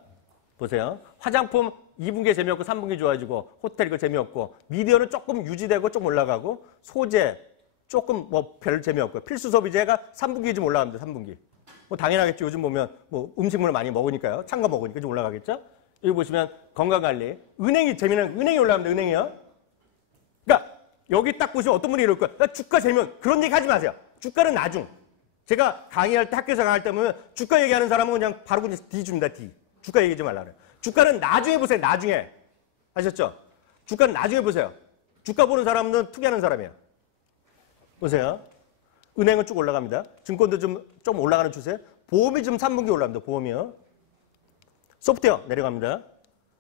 보세요. 화장품 2분기에 재미없고 3분기 좋아지고 호텔 이거 재미없고 미디어는 조금 유지되고 좀 올라가고 소재 조금 뭐 별 재미없고요. 필수 소비재가 3분기 좀 올라갑니다. 3분기. 뭐 당연하겠죠. 요즘 보면 뭐 음식물을 많이 먹으니까요. 찬 거 먹으니까 좀 올라가겠죠. 여기 보시면 건강관리. 은행이 재미는 은행이 올라갑니다. 은행이요. 그러니까 여기 딱 보시면 어떤 분이 이럴 거야. 주가 재면 그런 얘기 하지 마세요. 주가는 나중. 제가 강의할 때 학교에서 강의할 때 보면 주가 얘기하는 사람은 그냥 바로 그냥 D 줍니다. D. 주가 얘기하지 말라 그래요. 주가는 나중에 보세요. 나중에. 아셨죠? 주가는 나중에 보세요. 주가 보는 사람은 투기하는 사람이에요. 보세요. 은행은 쭉 올라갑니다. 증권도 좀 올라가는 추세. 보험이 좀 3분기 올라갑니다. 보험이요. 소프트웨어 내려갑니다.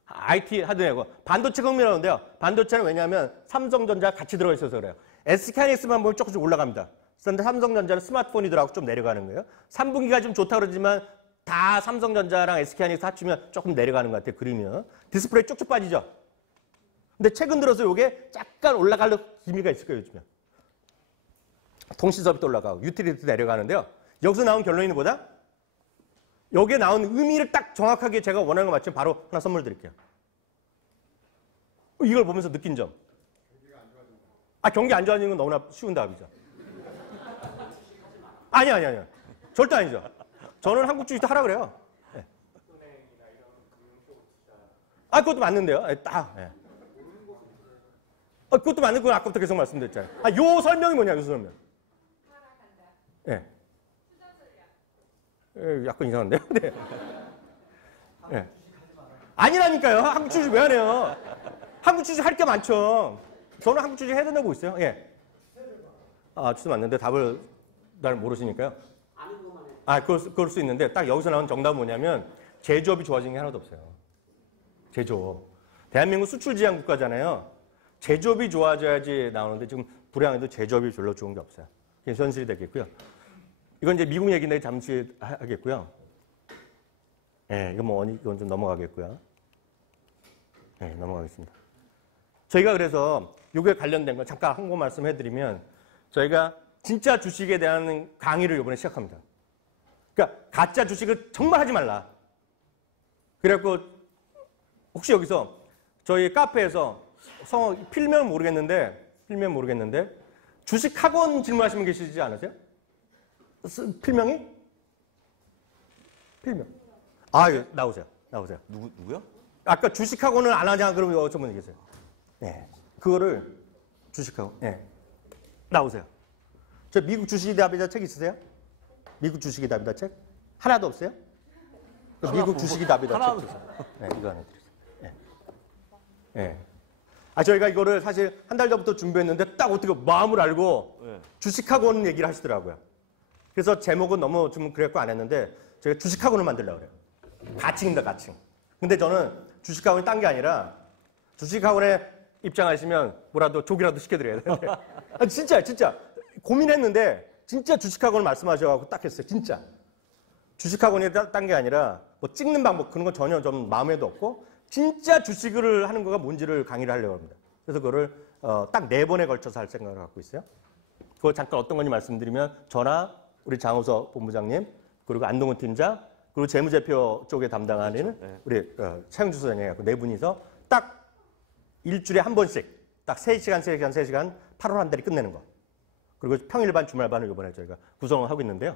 IT 하드웨어. 반도체 흥미로운데요. 반도체는 왜냐하면 삼성전자 같이 들어가 있어서 그래요. SK하이닉스만 보면 조금씩 올라갑니다. 그런데 삼성전자는 스마트폰이더라고 좀 내려가는 거예요. 3분기가 좀 좋다 그러지만 다 삼성전자랑 SK하이닉스 합치면 조금 내려가는 것 같아요. 그림이요. 디스플레이 쭉쭉 빠지죠. 근데 최근 들어서 이게 약간 올라갈 기미가 있을 거예요. 요즘에. 통신사업도 올라가고 유틸리티도 내려가는데요. 여기서 나온 결론이 뭐다? 여기에 나온 의미를 딱 정확하게 제가 원하는 거 맞추면 바로 하나 선물 드릴게요. 이걸 보면서 느낀 점. 경기 안 좋아지는 건 너무나 쉬운 답이죠. 아니요. 절대 아니죠. 저는 한국 주식도 하라 그래요. 네. 그것도 맞는데요. 그것도 맞는 거 아까부터 계속 말씀드렸잖아요. 요 설명이 뭐냐, 요 설명. 예. 약간 이상한데요? 네. 네. 아니라니까요. 한국 주식 왜 안 해요? 한국 주식 할 게 많죠. 저는 한국 주식 해야 된다고 있어요. 예. 주도 맞는데 답을 잘 모르시니까요. 그럴 수 있는데 딱 여기서 나온 정답은 뭐냐면 제조업이 좋아지는 게 하나도 없어요. 제조업. 대한민국 수출 지향 국가잖아요. 제조업이 좋아져야지 나오는데 지금 불황에도 제조업이 별로 좋은 게 없어요. 이게 현실이 되겠고요. 이건 이제 미국 얘기인데 잠시 하겠고요. 네, 이건 좀 넘어가겠고요. 네, 넘어가겠습니다. 저희가 그래서 이거에 관련된 거 잠깐 한 거 말씀해드리면 저희가 진짜 주식에 대한 강의를 이번에 시작합니다. 그러니까 가짜 주식을 정말 하지 말라. 그래갖고 혹시 여기서 저희 카페에서 필명은 모르겠는데 주식 학원 질문하시는 분 계시지 않으세요? 필명이? 필명. 나오세요. 누구요? 아까 주식학원을 안 하냐 그러면 어떤 분이 계세요? 네. 그거를 주식학원. 네. 나오세요. 저 미국 주식이 답이다 책 있으세요? 미국 주식이 답이다 책? 하나도 없어요? 미국 주식이 답이다 책 주세요. 네, 이거 하나 드리세요. 네. 네. 저희가 이거를 사실 한 달 전부터 준비했는데 딱 어떻게 마음을 알고 주식학원 얘기를 하시더라고요. 그래서 제목은 너무 좀 그랬고 안 했는데 제가 주식학원을 만들려고 그래요. 가칭입니다, 가칭. 근데 저는 주식학원이 딴 게 아니라 주식학원에 입장하시면 뭐라도 족이라도 시켜드려야 되는데 진짜 고민했는데 진짜 주식학원을 말씀하셔가지고 딱 했어요. 진짜. 주식학원이 딴 게 아니라 뭐 찍는 방법 그런 건 전혀 좀 마음에도 없고 진짜 주식을 하는 거가 뭔지를 강의를 하려고 합니다. 그래서 그거를 딱 4번에 걸쳐서 할 생각을 갖고 있어요. 그거 잠깐 어떤 건지 말씀드리면 저나 우리 장우석 본부장님 그리고 안동훈 팀장 그리고 재무제표 쪽에 담당하는 우리 차영주 소장님하고 4분이서 딱 일주일에 한 번씩 딱 3시간 8월 한 달이 끝내는 거. 그리고 평일반 주말반을 이번에 저희가 구성을 하고 있는데요.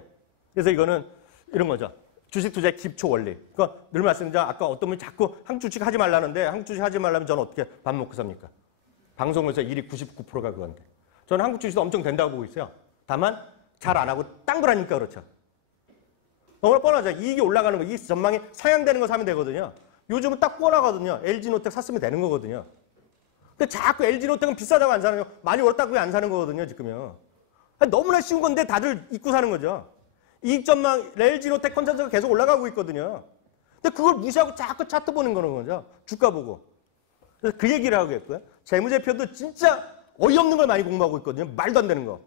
그래서 이거는 이런 거죠. 주식 투자의 기초 원리. 그러니까 늘 말씀드리자 아까 어떤 분이 자꾸 한국 주식 하지 말라는데 한국 주식 하지 말라면 저는 어떻게 밥 먹고 삽니까? 방송에서 일이 99%가 그건데. 저는 한국 주식도 엄청 된다고 보고 있어요. 다만 잘 안 하고 딴 거라니까 그렇죠. 너무나 뻔하죠. 이익이 올라가는 거, 이익 전망이 상향되는 거 사면 되거든요. 요즘은 딱 뻔하거든요. LG노텍 샀으면 되는 거거든요. 근데 자꾸 LG노텍은 비싸다고 안 사는 거, 많이 올랐다고 왜 안 사는 거거든요, 지금요. 너무나 쉬운 건데 다들 잊고 사는 거죠. 이익 전망, LG노텍 컨센서스가 계속 올라가고 있거든요. 근데 그걸 무시하고 자꾸 차트 보는 거는 거죠. 주가 보고. 그래서 그 얘기를 하고 있고요. 재무제표도 진짜 어이없는 걸 많이 공부하고 있거든요. 말도 안 되는 거.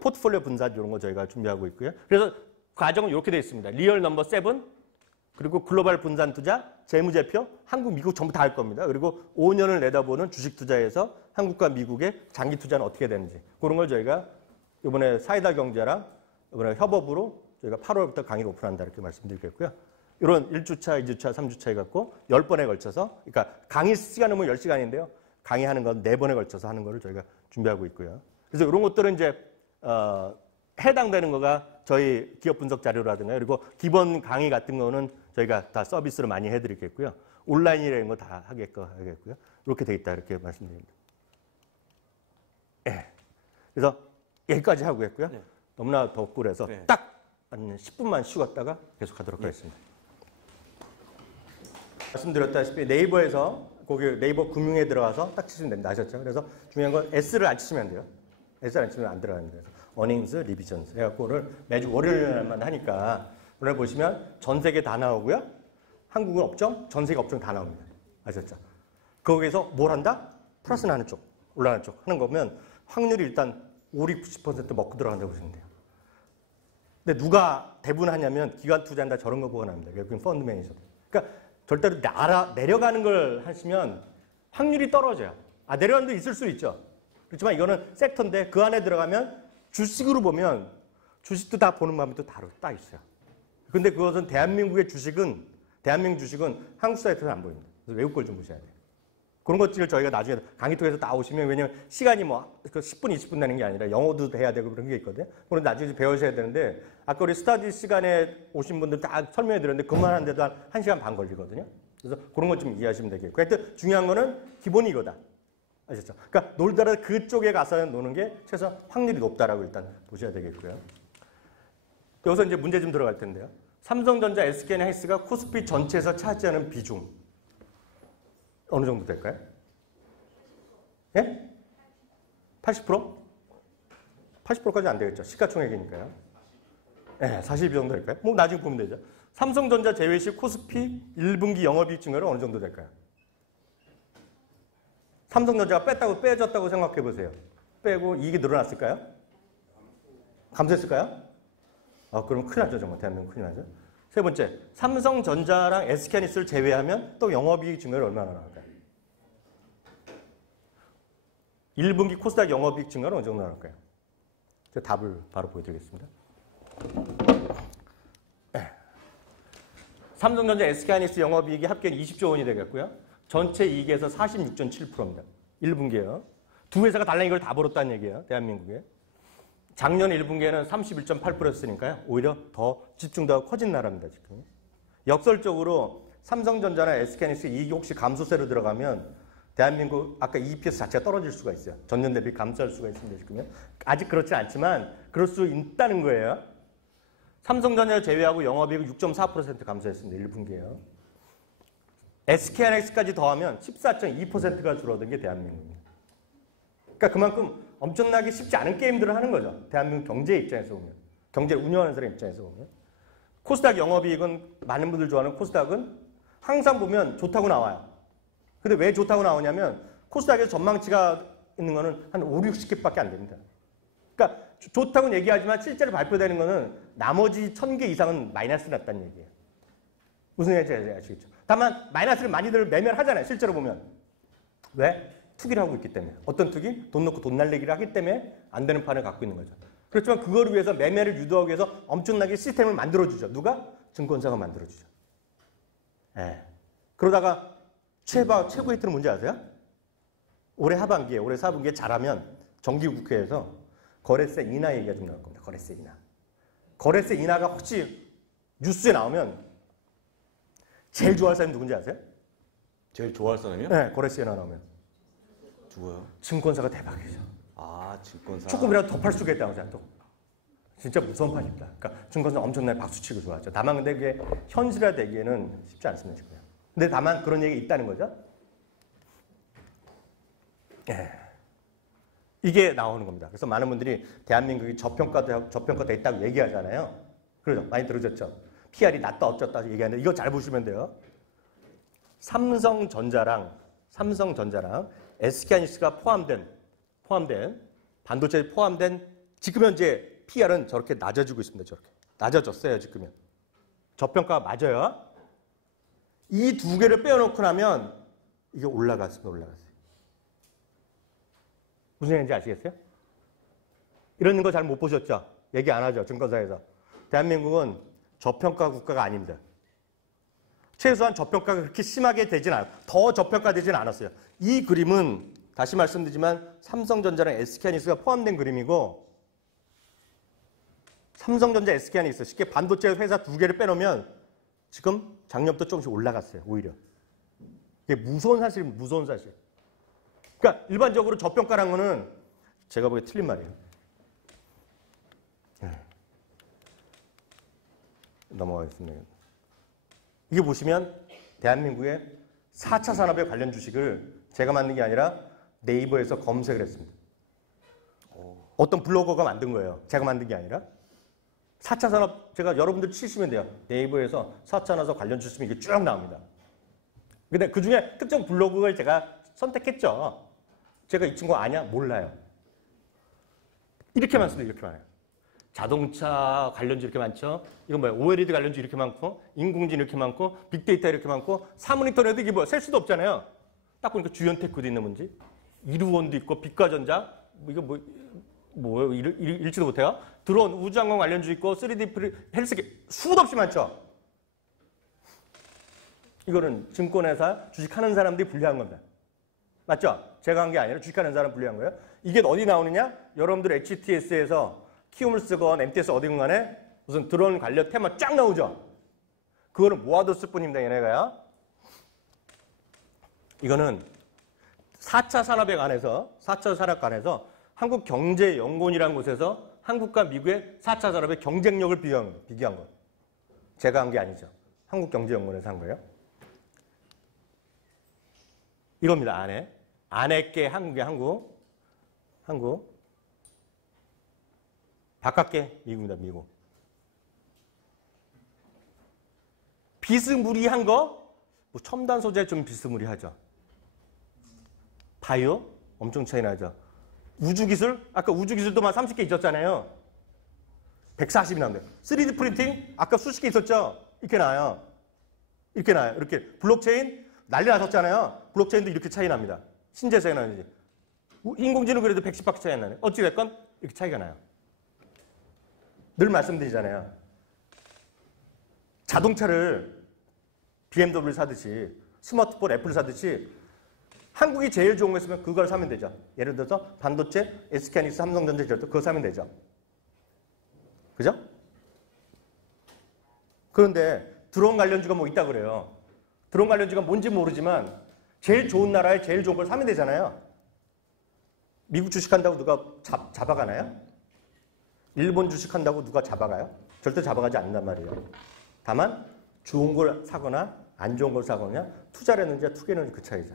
포트폴리오 분산 이런 거 저희가 준비하고 있고요. 그래서 과정은 이렇게 되어 있습니다. 리얼 넘버 7, 그리고 글로벌 분산 투자, 재무제표, 한국, 미국 전부 다 할 겁니다. 그리고 5년을 내다보는 주식 투자에서 한국과 미국의 장기 투자는 어떻게 되는지 그런 걸 저희가 이번에 사이다 경제랑 이번에 협업으로 저희가 8월부터 강의를 오픈한다 이렇게 말씀드리겠고요. 이런 1주차, 2주차, 3주차 해갖고 10번에 걸쳐서, 그러니까 강의 시간은 뭐 10시간인데요. 강의하는 건 4번에 걸쳐서 하는 거를 저희가 준비하고 있고요. 그래서 이런 것들은 이제 해당되는 거가 저희 기업 분석 자료라든가 그리고 기본 강의 같은 거는 저희가 다 서비스로 많이 해드리겠고요. 온라인이라는 거 다 하겠고요. 이렇게 돼 있다 이렇게 말씀드립니다. 네. 그래서 여기까지 하고 있고요. 네. 너무나 덥고 그래서 네. 딱 한 10분만 쉬었다가 계속하도록 하겠습니다. 말씀드렸다시피 네이버에서 거기 네이버 금융에 들어가서 딱 치시면 됩니다. 아셨죠? 그래서 중요한 건 S를 안 치시면 돼요. S를 안 치면 안 들어가는데 어닝스, 리비전스 해갖고를 매주 월요일만 하니까 오늘 보시면 전 세계 다 나오고요. 한국은 업종, 전 세계 업종 다 나옵니다. 아셨죠? 거기에서 뭘 한다? 플러스 나는 쪽, 올라가는 쪽 하는 거면 확률이 일단 50, 90% 먹고 들어간다고 보시면 돼요. 근데 누가 대부분 하냐면 기관 투자한다 저런 거 보고 납니다. 외국인 펀드 매니저들. 그러니까 절대로 내려가는 걸 하시면 확률이 떨어져요. 내려가는 데 있을 수 있죠. 그렇지만 이거는 섹터인데 그 안에 들어가면 주식으로 보면 주식도 다 보는 마음이 또 딱 있어요. 근데 그것은 대한민국 주식은 한국 사이트에서는 안 보입니다. 그래서 외국 걸 좀 보셔야 돼요. 그런 것들을 저희가 나중에 강의 통해서 나오시면 왜냐면 시간이 뭐 10분, 20분 되는 게 아니라 영어도 해야 되고 그런 게 있거든요. 그건 나중에 배우셔야 되는데 아까 우리 스터디 시간에 오신 분들 다 설명해 드렸는데 그만하는데도 한 1시간 반 걸리거든요. 그래서 그런 것 좀 이해하시면 되겠고. 하여튼 중요한 거는 기본이 이거다. 아셨죠? 그러니까 놀다가 그쪽에 가서 노는 게 최소 확률이 높다라고 일단 보셔야 되겠고요. 여기서 이제 문제 좀 들어갈 텐데요. 삼성전자, SK하이닉스가 코스피 전체에서 차지하는 비중 어느 정도 될까요? 예? 80%? 80%까지 안 되겠죠. 시가총액이니까요. 예, 42 정도 될까요? 뭐 나중에 보면 되죠. 삼성전자 제외 시 코스피 1분기 영업이익 증가율은 어느 정도 될까요? 삼성전자가 빼졌다고 생각해 보세요. 빼고 이익이 늘어났을까요? 감소했을까요? 그럼 큰일 나죠, 정말. 대한민국 큰일 나죠. 세 번째, 삼성전자랑 SK하이닉스를 제외하면 또 영업이익 증가율이 얼마나 나올까요? 1분기 코스닥 영업이익 증가는 어느 정도 나올까요? 제가 답을 바로 보여드리겠습니다. 삼성전자, SK하이닉스 영업이익이 합계 20조 원이 되겠고요. 전체 이익에서 46.7%입니다. 1분기에요. 두 회사가 달랑 이걸 다 벌었다는 얘기예요. 대한민국에. 작년 1분기에는 31.8%였으니까요. 오히려 더 집중도가 커진 나라입니다. 지금. 역설적으로 삼성전자나 SK하이닉스 이익이 혹시 감소세로 들어가면 대한민국 아까 EPS 자체가 떨어질 수가 있어요. 전년 대비 감소할 수가 있습니다. 지금. 아직 그렇지 않지만 그럴 수 있다는 거예요. 삼성전자를 제외하고 영업이익 6.4% 감소했습니다. 1분기에요. SK하이닉스까지 더하면 14.2%가 줄어든 게 대한민국입니다. 그러니까 그만큼 엄청나게 쉽지 않은 게임들을 하는 거죠. 대한민국 경제 입장에서 보면. 경제를 운영하는 사람 입장에서 보면. 코스닥 영업이익은 많은 분들 좋아하는 코스닥은 항상 보면 좋다고 나와요. 근데 왜 좋다고 나오냐면 코스닥에서 전망치가 있는 거는 한 5, 60개밖에 안 됩니다. 그러니까 좋다고는 얘기하지만 실제로 발표되는 거는 나머지 1000개 이상은 마이너스 났다는 얘기예요. 무슨 얘기인지 아시겠죠? 다만 마이너스를 많이들 매매를 하잖아요. 실제로 보면. 왜? 투기를 하고 있기 때문에. 어떤 투기? 돈 넣고 돈 날리기를 하기 때문에 안 되는 판을 갖고 있는 거죠. 그렇지만 그걸 위해서 매매를 유도하기 위해서 엄청나게 시스템을 만들어주죠. 누가? 증권사가 만들어주죠. 예. 그러다가 최고 히트는 뭔지 아세요? 올해 하반기에, 올해 4분기에 잘하면 정기국회에서 거래세 인하 얘기가 좀 나올 겁니다. 거래세 인하. 거래세 인하가 혹시 뉴스에 나오면 제일 좋아할 사람이 누군지 아세요? 제일 좋아할 사람이요? 네, 거래세 인하 나오면. 누구요? 증권사가 대박이죠. 증권사. 조금이라도 더 팔 수 있겠다고 생각도. 진짜 무서운 판입니다. 그러니까 증권사 엄청나게 박수치고 좋아하죠. 다만 근데 그게 현실화되기에는 쉽지 않습니다. 지금. 근데 다만 그런 얘기가 있다는 거죠. 예. 이게 나오는 겁니다. 그래서 많은 분들이 대한민국이 저평가돼 있다고 얘기하잖아요. 그러죠. 많이 들으셨죠. PR이 낮다 어쩌다 얘기하는데 이거 잘 보시면 돼요. 삼성전자랑 SK하이닉스가 포함된 반도체에 포함된 지금 현재 PR은 저렇게 낮아지고 있습니다. 저렇게 낮아졌어요. 지금은 저평가가 맞아요. 이 두 개를 빼놓고 나면 이게 올라갔어요. 무슨 얘기인지 아시겠어요? 이런 거 잘 못 보셨죠? 얘기 안 하죠. 증권사에서. 대한민국은 저평가 국가가 아닙니다. 최소한 저평가가 그렇게 심하게 되진 않아요. 더 저평가되진 않았어요. 이 그림은 다시 말씀드리지만 삼성전자랑 SK하이닉스가 포함된 그림이고 삼성전자, SK하이닉스 쉽게 반도체 회사 두 개를 빼놓으면 지금 작년부터 조금씩 올라갔어요. 오히려. 이게 무서운 사실입니다. 무서운 사실. 그러니까 일반적으로 저평가라는 거는 제가 보기에 틀린 말이에요. 넘어가겠습니다. 이게 보시면 대한민국의 4차 산업에 관련 주식을 제가 만든 게 아니라 네이버에서 검색을 했습니다. 어떤 블로거가 만든 거예요. 제가 만든 게 아니라. 4차 산업 제가 여러분들 치시면 돼요. 네이버에서 4차 산업 관련 주식이 이게 쭉 나옵니다. 근데 그중에 특정 블로그를 제가 선택했죠. 제가 이 친구 아냐? 몰라요. 이렇게 많습니다. 이렇게 많아요. 자동차 관련주 이렇게 많죠. 이건 뭐야? OLED 관련주 이렇게 많고, 인공지능 이렇게 많고, 빅데이터 이렇게 많고, 사모니터에도 이게 뭐야? 셀 수도 없잖아요. 딱 보니까 주연테크도 있는 문제, 이루원도 있고, 빛과전자, 이거 뭐예요? 읽지도 못해요. 드론, 우주항공 관련주 있고, 3D 헬스계 수도 없이 많죠. 이거는 증권회사 주식하는 사람들이 분류한 겁니다. 맞죠? 제가 한 게 아니라 주식하는 사람 분류한 거예요. 이게 어디 나오느냐? 여러분들 HTS에서 키움을 쓰건 MTS 어디건 간에 무슨 드론 관련 테마 쫙 나오죠? 그거는 모아뒀을 뿐입니다. 얘네가요. 이거는 4차 산업에 관해서 4차 산업 관해서 한국경제연구원이라는 곳에서 한국과 미국의 4차 산업의 경쟁력을 비교한 거. 제가 한 게 아니죠. 한국경제연구원에서 한 거예요. 이겁니다. 안에 게 한국의 한국. 바깥게 미국입니다. 미국. 비스무리한 거, 뭐 첨단 소재 좀 비스무리하죠. 바이오 엄청 차이 나죠. 우주기술, 아까 우주기술도만 30개 있었잖아요. 140이 나온대요. 3D 프린팅, 아까 수십 개 있었죠. 이렇게 나와요. 이렇게. 블록체인 난리 나셨잖아요. 블록체인도 이렇게 차이 납니다. 신재생이 나는지. 인공지능 그래도 110밖에 차이 안 나네. 어찌됐건 이렇게 차이가 나요. 늘 말씀드리잖아요. 자동차를 BMW 사듯이, 스마트폰 애플 사듯이 한국이 제일 좋은 거 있으면 그걸 사면 되죠. 예를 들어서 반도체, SK하이닉스, 삼성전자 이럴 때 그거 사면 되죠. 그죠? 그런데 드론 관련주가 뭐 있다 그래요. 드론 관련주가 뭔지 모르지만 제일 좋은 나라에 제일 좋은 걸 사면 되잖아요. 미국 주식한다고 누가 잡아가나요? 일본 주식한다고 누가 잡아가요? 절대 잡아가지 않는단 말이에요. 다만 좋은 걸 사거나 안 좋은 걸 사거나 투자를 했는지 투기를 했는지 그 차이죠.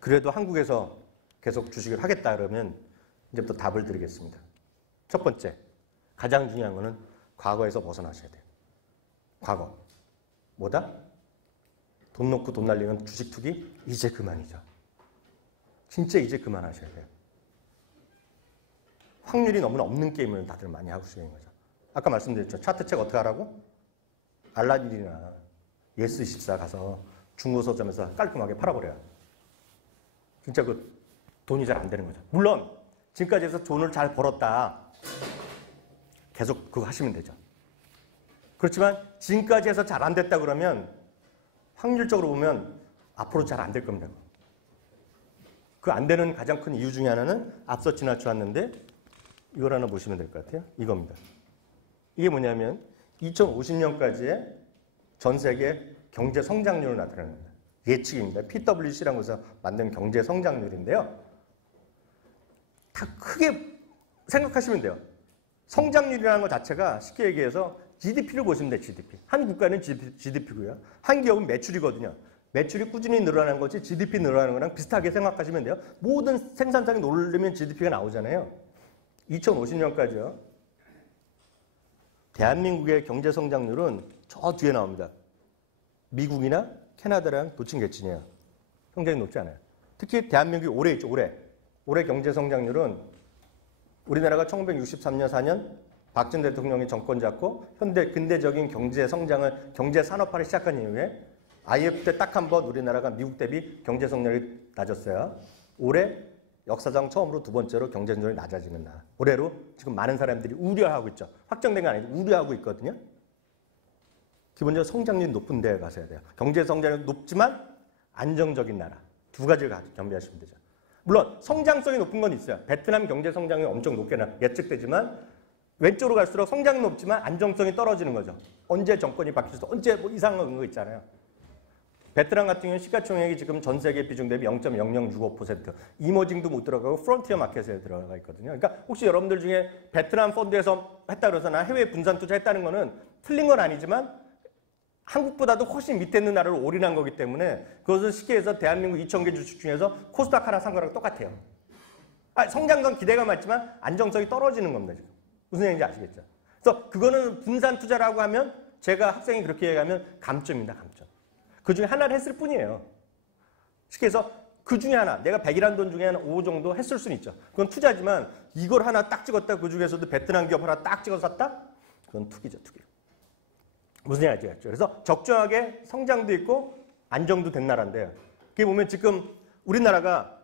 그래도 한국에서 계속 주식을 하겠다 그러면 이제부터 답을 드리겠습니다. 첫 번째, 가장 중요한 거는 과거에서 벗어나셔야 돼요. 과거. 뭐다? 돈 놓고 돈 날리는 주식 투기 이제 그만이죠. 진짜 이제 그만하셔야 돼요. 확률이 너무나 없는 게임을 다들 많이 하고 있는 거죠. 아까 말씀드렸죠. 차트 책 어떻게 하라고? 알라딘이나 예스24 가서 중고 서점에서 깔끔하게 팔아버려요. 진짜 그 돈이 잘 안 되는 거죠. 물론 지금까지 해서 돈을 잘 벌었다. 계속 그거 하시면 되죠. 그렇지만 지금까지 해서 잘 안 됐다 그러면 확률적으로 보면 앞으로 잘 안 될 겁니다. 그 안 되는 가장 큰 이유 중에 하나는 앞서 지나쳐왔는데 이걸 하나 보시면 될 것 같아요. 이겁니다. 이게 뭐냐면 2050년까지의 전 세계 경제 성장률을 나타내는 겁니다. 예측입니다. PwC라는 곳에서 만든 경제 성장률인데요. 다 크게 생각하시면 돼요. 성장률이라는 것 자체가 쉽게 얘기해서 GDP를 보시면 돼요. GDP. 한 국가는 GDP고요. 한 기업은 매출이거든요. 매출이 꾸준히 늘어나는 거지 GDP 늘어나는 거랑 비슷하게 생각하시면 돼요. 모든 생산성이 오르면 GDP가 나오잖아요. 2050년까지요. 대한민국의 경제 성장률은 저 뒤에 나옵니다. 미국이나 캐나다랑 도친개친이에요. 성장이 높지 않아요. 특히 대한민국이 올해 있죠. 올해 경제 성장률은 우리나라가 1963년 4년 박정희 대통령이 정권 잡고 근대적인 경제 성장을 경제 산업화를 시작한 이후에 IMF 때 딱 한 번 우리나라가 미국 대비 경제 성장률이 낮았어요. 올해 역사상 처음으로 두 번째로 경제 성장률이 낮아지는 나라. 올해로 지금 많은 사람들이 우려하고 있죠. 확정된 건 아니고 우려하고 있거든요. 기본적으로 성장률이 높은 데에 가셔야 돼요. 경제 성장률이 높지만 안정적인 나라. 두 가지를 겸비하시면 되죠. 물론 성장성이 높은 건 있어요. 베트남 경제 성장이 엄청 높게 예측되지만 왼쪽으로 갈수록 성장은 높지만 안정성이 떨어지는 거죠. 언제 정권이 바뀔 수 언제 뭐 이상한 거 있잖아요. 베트남 같은 경우는 시가총액이 지금 전 세계 비중 대비 0.0065%, 이머징도 못 들어가고 프론티어 마켓에 들어가 있거든요. 그러니까 혹시 여러분들 중에 베트남 펀드에서 했다 그래서 나 해외 분산 투자했다는 거는 틀린 건 아니지만 한국보다도 훨씬 밑에 있는 나라를 올인한 거기 때문에 그것은 쉽게 해서 대한민국 2,000개 주식 중에서 코스닥 하나 산 거랑 똑같아요. 성장성 기대가 많지만 안정성이 떨어지는 겁니다. 지금. 무슨 얘기인지 아시겠죠? 그래서 그거는 분산 투자라고 하면 제가 학생이 그렇게 얘기하면 감점입니다. 감점. 그 중에 하나를 했을 뿐이에요. 쉽게 해서 그 중에 하나, 내가 100이라는 돈 중에 한 5 정도 했을 수는 있죠. 그건 투자지만 이걸 하나 딱 찍었다, 그 중에서도 베트남 기업 하나 딱 찍어서 샀다? 그건 투기죠, 투기. 무슨 얘기인지 알죠? 그래서 적정하게 성장도 있고 안정도 된 나라인데요. 그게 보면 지금 우리나라가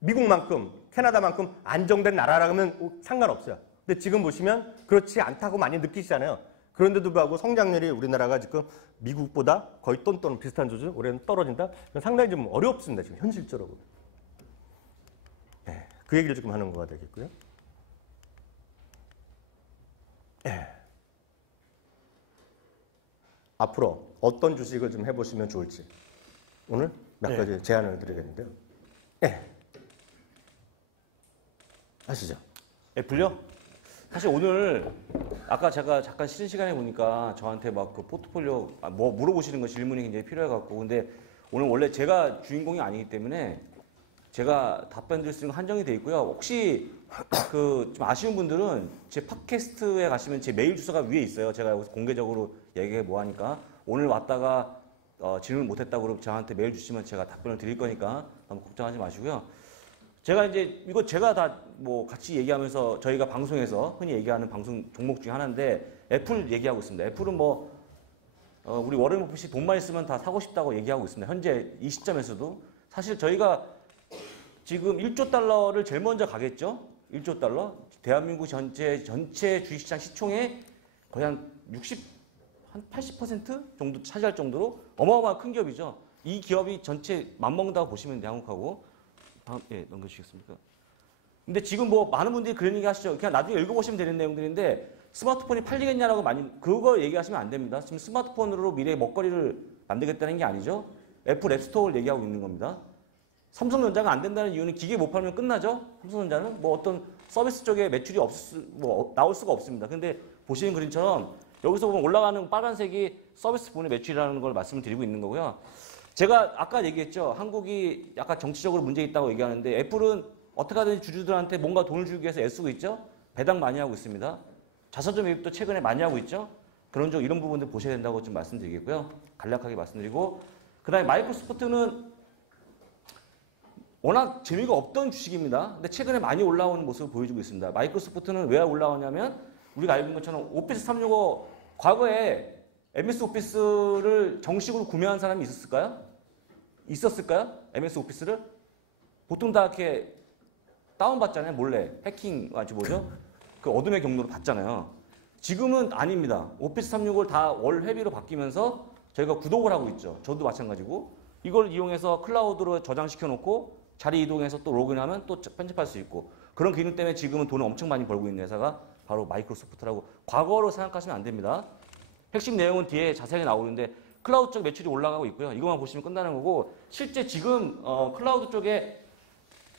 미국만큼, 캐나다만큼 안정된 나라라고 하면 상관없어요. 근데 지금 보시면 그렇지 않다고 많이 느끼시잖아요. 그런데도 불구하고 성장률이 우리나라가 지금 미국보다 거의 또는 비슷한 수준, 올해는 떨어진다? 상당히 좀 어렵습니다, 지금 현실적으로. 네, 그 얘기를 조금 하는 거가 되겠고요. 네. 앞으로 어떤 주식을 좀 해보시면 좋을지 오늘 몇 가지 제안을 드리겠는데요. 네. 아시죠? 애플요? 사실 오늘 아까 제가 잠깐 쉬는 시간에 보니까 저한테 막 그 포트폴리오 뭐 물어보시는 거 질문이 굉장히 필요해갖고 근데 오늘 원래 제가 주인공이 아니기 때문에 제가 답변 드릴 수 있는 건 한정이 돼 있고요. 혹시 그 좀 아쉬운 분들은 제 팟캐스트에 가시면 제 메일 주소가 위에 있어요. 제가 여기서 공개적으로 얘기해 뭐 하니까 오늘 왔다가 질문 못했다고 그러면 저한테 메일 주시면 제가 답변을 드릴 거니까 너무 걱정하지 마시고요. 제가 이제 이거 제가 다 뭐 같이 얘기하면서 저희가 방송에서 흔히 얘기하는 방송 종목 중에 하나인데 애플 얘기하고 있습니다. 애플은 뭐 우리 워렌 버핏이 돈만 있으면 다 사고 싶다고 얘기하고 있습니다. 현재 이 시점에서도 사실 저희가 지금 1조 달러를 제일 먼저 가겠죠. 1조 달러. 대한민국 전체 주식시장 시총의 거의 한 80% 정도 차지할 정도로 어마어마한 큰 기업이죠. 이 기업이 전체 맞먹는다고 보시면 돼요. 한국하고. 다음, 예, 넘겨주시겠습니까? 근데 지금 뭐 많은 분들이 그런 얘기 하시죠. 그냥 나중에 읽어보시면 되는 내용들인데 스마트폰이 팔리겠냐라고 많이 그거 얘기하시면 안 됩니다. 지금 스마트폰으로 미래의 먹거리를 만들겠다는 게 아니죠. 애플 앱스토어를 얘기하고 있는 겁니다. 삼성전자가 안 된다는 이유는 기계 못 팔면 끝나죠. 삼성전자는 뭐 어떤 서비스 쪽에 매출이 나올 수가 없습니다. 근데 보시는 그림처럼 여기서 보면 올라가는 빨간색이 서비스 부분의 매출이라는 걸 말씀을 드리고 있는 거고요. 제가 아까 얘기했죠. 한국이 약간 정치적으로 문제 있다고 얘기하는데 애플은 어떻게 하든지 주주들한테 뭔가 돈을 주기 위해서 애쓰고 있죠. 배당 많이 하고 있습니다. 자사주 매입도 최근에 많이 하고 있죠. 그런 쪽 이런 부분들 보셔야 된다고 좀 말씀드리겠고요. 간략하게 말씀드리고 그다음에 마이크로소프트는 워낙 재미가 없던 주식입니다. 근데 최근에 많이 올라오는 모습을 보여주고 있습니다. 마이크로소프트는 왜 올라오냐면 우리가 알고 있는 것처럼 오피스 365 과거에 MS 오피스를 정식으로 구매한 사람이 있었을까요? MS 오피스를? 보통 다 이렇게 다운받잖아요. 몰래. 해킹, 뭐죠? 그 어둠의 경로로 받잖아요. 지금은 아닙니다. 오피스 365를 다 월 회비로 바뀌면서 저희가 구독을 하고 있죠. 저도 마찬가지고. 이걸 이용해서 클라우드로 저장시켜 놓고 자리 이동해서 또 로그인하면 또 편집할 수 있고 그런 기능 때문에 지금은 돈을 엄청 많이 벌고 있는 회사가 바로 마이크로소프트라고 과거로 생각하시면 안 됩니다. 핵심 내용은 뒤에 자세하게 나오는데 클라우드 쪽 매출이 올라가고 있고요. 이것만 보시면 끝나는 거고 실제 지금 클라우드 쪽에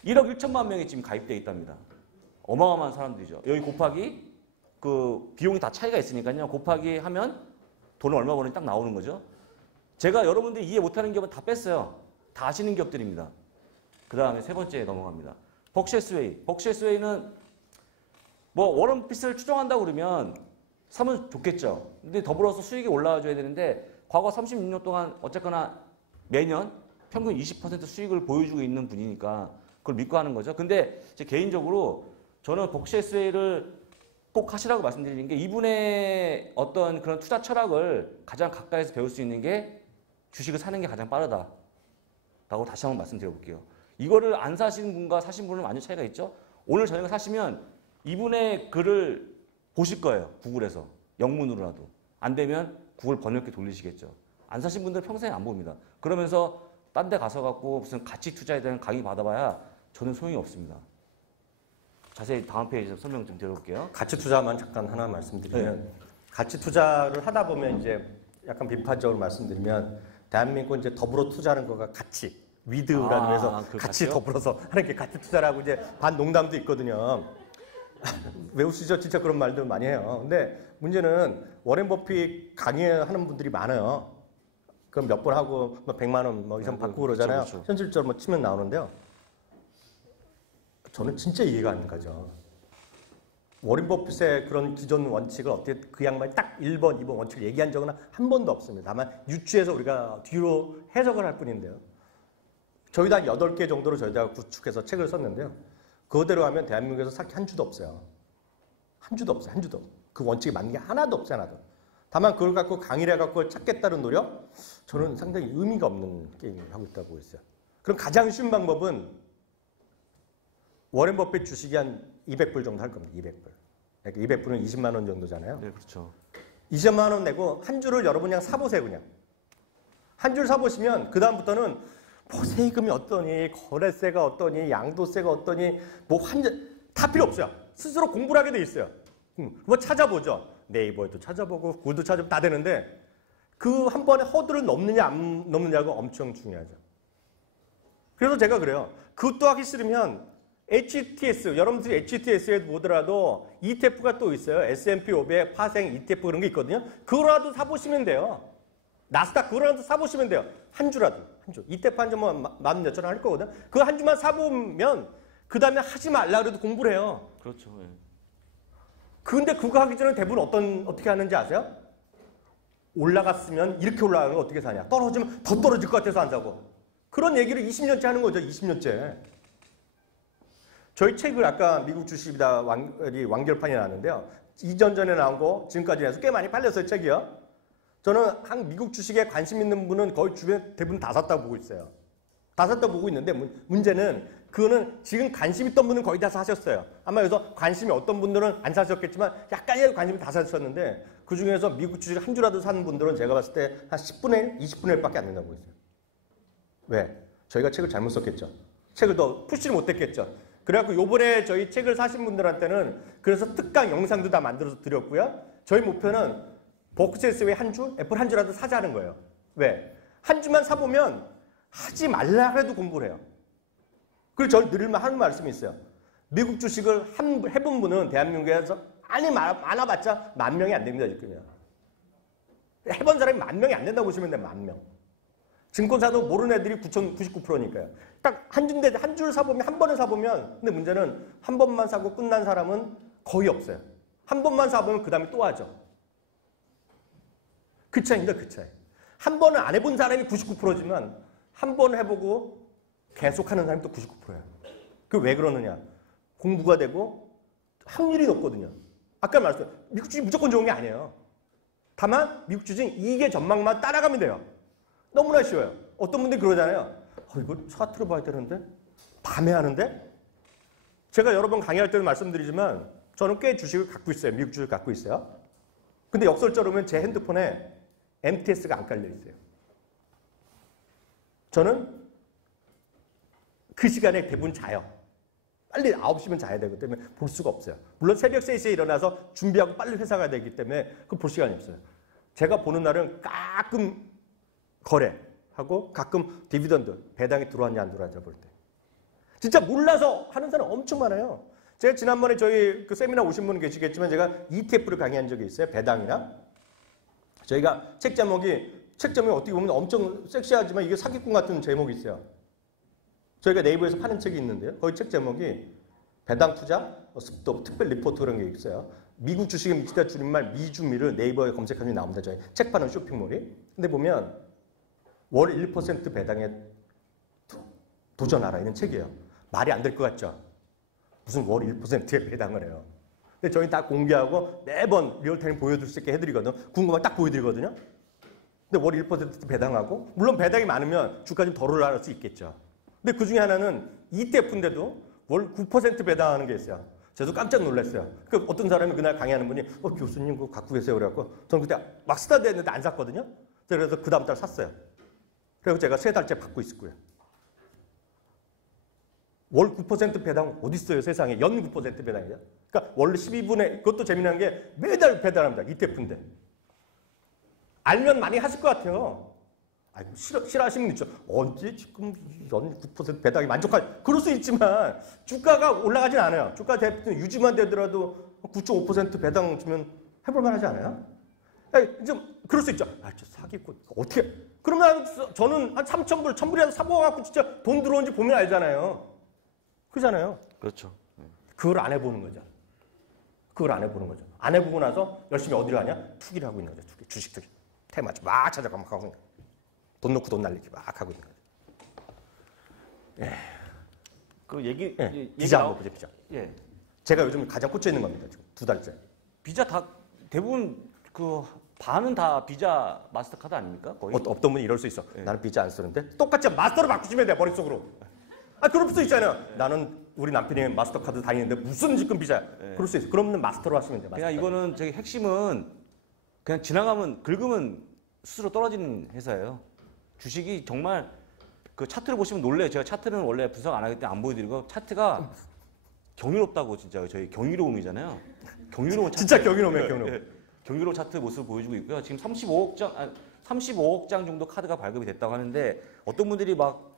1억 1천만 명이 지금 가입되어 있답니다. 어마어마한 사람들이죠. 여기 곱하기 그 비용이 다 차이가 있으니까요. 곱하기 하면 돈을 얼마 버는지 딱 나오는 거죠. 제가 여러분들이 이해 못하는 기업은 다 뺐어요. 다 아시는 기업들입니다. 그 다음에 세 번째에 넘어갑니다. 벅시애스웨이. 벅시애스웨이는 뭐 워런 버핏을 추종한다고 그러면 사면 좋겠죠. 근데 더불어서 수익이 올라와줘야 되는데 과거 36년 동안 어쨌거나 매년 평균 20% 수익을 보여주고 있는 분이니까 그걸 믿고 하는 거죠. 근데 제 개인적으로 저는 벅시 SA를 꼭 하시라고 말씀드리는 게 이분의 어떤 그런 투자 철학을 가장 가까이서 배울 수 있는 게 주식을 사는 게 가장 빠르다라고 다시 한번 말씀드려볼게요. 이거를 안 사신 분과 사신 분은 완전 차이가 있죠. 오늘 저녁에 사시면 이분의 글을 보실 거예요. 구글에서 영문으로라도. 안 되면 구글 번역기 돌리시겠죠. 안 사신 분들은 평생 안 봅니다. 그러면서 딴 데 가서 갖고 무슨 가치 투자에 대한 강의 받아봐야 저는 소용이 없습니다. 자세히 다음 페이지에서 설명 좀 드려볼게요. 가치 투자만 잠깐 하나 말씀드리면 가치 투자를 하다 보면 이제 약간 비판적으로 말씀드리면 대한민국 이제 더불어 투자하는 거가 가치 위드라는 해서 그 같이 가치요? 더불어서 하는 게 가치 투자라고 이제 반 농담도 있거든요. 외우시죠? 진짜 그런 말들 많이 해요. 근데 문제는 워렌 버핏 강의하는 분들이 많아요. 그럼 몇 번 하고 뭐 100만 원 뭐 이상 받고 그러잖아요. 그렇죠. 현실적으로 뭐 치면 나오는데요. 저는 진짜 이해가 안 가죠. 워렌 버핏의 그런 기존 원칙을 어떻게 그 양반이 딱 1번, 2번 원칙을 얘기한 적은 한 번도 없습니다. 다만 유추해서 우리가 뒤로 해석을 할 뿐인데요. 저희도 한 8개 정도로 저희가 구축해서 책을 썼는데요. 그대로 하면 대한민국에서 삭히 한 주도 없어요. 한 주도 없어요. 한 주도. 그 원칙에 맞는 게 하나도 없어요. 하나도. 다만 그걸 갖고 강의를 해갖고 찾겠다는 노력? 저는 상당히 의미가 없는 게임을 하고 있다고 보고 있어요. 그럼 가장 쉬운 방법은 워렌 버핏 주식이 한 200불 정도 할 겁니다. 200불. 그러니까 200불은 20만 원 정도잖아요. 네, 그렇죠. 20만 원 내고 한 주를 여러분 그냥 사보세요. 그냥. 한 줄 사보시면 그 다음부터는 뭐 세금이 어떠니, 거래세가 어떠니, 양도세가 어떠니, 뭐 다 필요 없어요. 스스로 공부를 하게 돼 있어요. 뭐 찾아보죠. 네이버에도 찾아보고 구글도 찾아보고 다 되는데 그 한 번에 허들을 넘느냐 안 넘느냐가 엄청 중요하죠. 그래서 제가 그래요. 그것도 하기 싫으면 HTS, 여러분들이 HTS에 보더라도 ETF가 또 있어요. S&P 500 파생 ETF 그런 게 있거든요. 그거라도 사보시면 돼요. 나스닥 그거라도 사보시면 돼요. 한 주라도. 한 주. ETF 한 주면 10,000원 할 거거든. 그거 한 주만 사보면 그 다음에 하지 말라 그래도 공부를 해요. 그렇죠. 예. 근데 그거 하기 전에 대부분 어떻게 하는지 아세요? 올라갔으면 이렇게 올라가는 거 어떻게 사냐. 떨어지면 더 떨어질 것 같아서 안 사고. 그런 얘기를 20년째 하는 거죠. 20년째. 저희 책을 아까 미국 주식이다 완결판이 나왔는데요. 이전전에 나온 거 지금까지 해서 꽤 많이 팔렸어요. 책이요. 저는 미국 주식에 관심 있는 분은 거의 주변에 대부분 다 샀다고 보고 있어요. 다 샀다고 보고 있는데 문제는 그거는 지금 관심 있던 분은 거의 다 사셨어요. 아마 여기서 관심이 어떤 분들은 안 사셨겠지만 약간의 관심이 다 사셨는데 그중에서 미국 주식 한 주라도 사는 분들은 제가 봤을 때 한 10분의 1, 20분의 1밖에 안 된다고 보고 있어요. 왜? 저희가 책을 잘못 썼겠죠. 책을 더 푸시를 못했겠죠. 그래갖고 요번에 저희 책을 사신 분들한테는 그래서 특강 영상도 다 만들어서 드렸고요. 저희 목표는 버크셔스의 한 주, 애플 한 주라도 사자는 거예요. 왜? 한 주만 사보면 하지 말라 해도 공부를 해요. 그리고 저는 늘 하는 말씀이 있어요. 미국 주식을 해본 분은 대한민국에서 많아봤자 10,000명이 안 됩니다. 지금요. 해본 사람이 10,000명이 안 된다고 보시면 돼요. 10,000명. 증권사도 모르는 애들이 99%니까요. 딱 한 줄 사보면, 한 번을 사보면, 근데 문제는 한 번만 사고 끝난 사람은 거의 없어요. 한 번만 사보면 그 다음에 또 하죠. 그 차이입니다, 그 차이. 한 번을 안 해본 사람이 99%지만, 한 번 해보고 계속 하는 사람이 또 99%예요. 그 왜 그러느냐? 공부가 되고 확률이 높거든요. 아까 말씀드렸죠. 미국 주식 무조건 좋은 게 아니에요. 다만, 미국 주식 이게 전망만 따라가면 돼요. 너무나 쉬워요. 어떤 분들이 그러잖아요. 이거 차트로 봐야 되는데? 밤에 하는데? 제가 여러 번 강의할 때도 말씀드리지만 저는 꽤 주식을 갖고 있어요. 미국 주식을 갖고 있어요. 근데 역설적으로 보면 제 핸드폰에 MTS가 안 깔려 있어요. 저는 그 시간에 대부분 자요. 빨리 9시면 자야 되기 때문에 볼 수가 없어요. 물론 새벽 3시에 일어나서 준비하고 빨리 회사 가야 되기 때문에 그 볼 시간이 없어요. 제가 보는 날은 가끔 거래하고 가끔 디비던드, 배당이 들어왔냐 안 들어왔냐 볼 때. 진짜 몰라서 하는 사람 엄청 많아요. 제가 지난번에 저희 그 세미나 오신 분 계시겠지만 제가 ETF를 강의한 적이 있어요. 배당이나. 저희가 책 제목이 어떻게 보면 엄청 섹시하지만 이게 사기꾼 같은 제목이 있어요. 저희가 네이버에서 파는 책이 있는데요. 거기 책 제목이 배당 투자, 습도, 특별 리포트 그런 게 있어요. 미국 주식에 미치다 줄임말 미주미를 네이버에 검색하면 나옵니다. 저희 책 파는 쇼핑몰이. 근데 보면 월 1% 배당에 도전하라 이런 책이에요. 말이 안 될 것 같죠? 무슨 월 1%에 배당을 해요. 근데 저희 다 공개하고 매번 리얼타임 보여줄 수 있게 해드리거든요. 궁금하면 딱 보여드리거든요. 근데 월 1% 배당하고 물론 배당이 많으면 주가 좀 덜 올라갈 수 있겠죠. 근데 그 중에 하나는 ETF인데도 월 9% 배당하는 게 있어요. 저도 깜짝 놀랐어요. 그 어떤 사람이 그날 강의하는 분이 교수님 그거 갖고 계세요 그래갖고 저는 그때 막 스타드 했는데 안 샀거든요. 그래서 그 다음 달 샀어요. 그리고 제가 3달째 받고 있고요. 월 9% 배당 어디 있어요 세상에. 연 9% 배당이죠. 그러니까 원래 12분의 그것도 재미난 게 매달 배당합니다. ETF인데. 알면 많이 하실 것 같아요. 아이고, 싫어하시는 분 있죠. 언제 지금 연 9% 배당이 만족할 그럴 수 있지만 주가가 올라가진 않아요. 주가 대부분 유지만 되더라도 9.5% 배당 주면 해볼 만하지 않아요? 좀 그럴 수 있죠. 저 사기꾼 어떻게? 그러면 저는 한 3,000불, 1,000불이라도 사모아갖고 진짜 돈 들어온지 보면 알잖아요. 그렇잖아요. 그렇죠. 그걸 안 해보는 거죠. 그걸 안 해보는 거죠. 안 해보고 나서 열심히 어디로 가냐? 투기를 하고 있는 거죠. 투기, 주식 투기. 테마주 막 찾아가 막 하고 있는 거죠. 돈 넣고 돈 날리기 막 하고 있는 거죠. 예. 그 얘기 비자 한번 보죠, 비자. 예. 제가 요즘 가장 꽂혀 있는 겁니다. 지금 2달째. 비자 다 대부분 그 반은 다 비자 마스터카드 아닙니까? 거의. 어떤 분이 이럴 수 있어. 나는 비자 안 쓰는데 똑같이 마스터로 바꾸시면 돼 머릿속으로. 그럴 수도 있잖아요. 나는 우리 남편이 마스터카드 다니는데 무슨 지금 비자. 그럴 수 있어. 그러면 마스터로 하시면 돼. 그냥 이거는 저기 핵심은 그냥 지나가면 긁으면 스스로 떨어지는 회사예요. 주식이 정말 그 차트를 보시면 놀래요. 제가 차트는 원래 분석 안 하기 때문에 안 보여드리고 차트가 경이롭다고 진짜 저희 경이로움이잖아요. 경이로운 차트. 진짜 경이로움이에요, 경이로움. 예, 경이로운 차트 모습을 보여주고 있고요. 지금 35억 장 정도 카드가 발급이 됐다고 하는데 어떤 분들이 막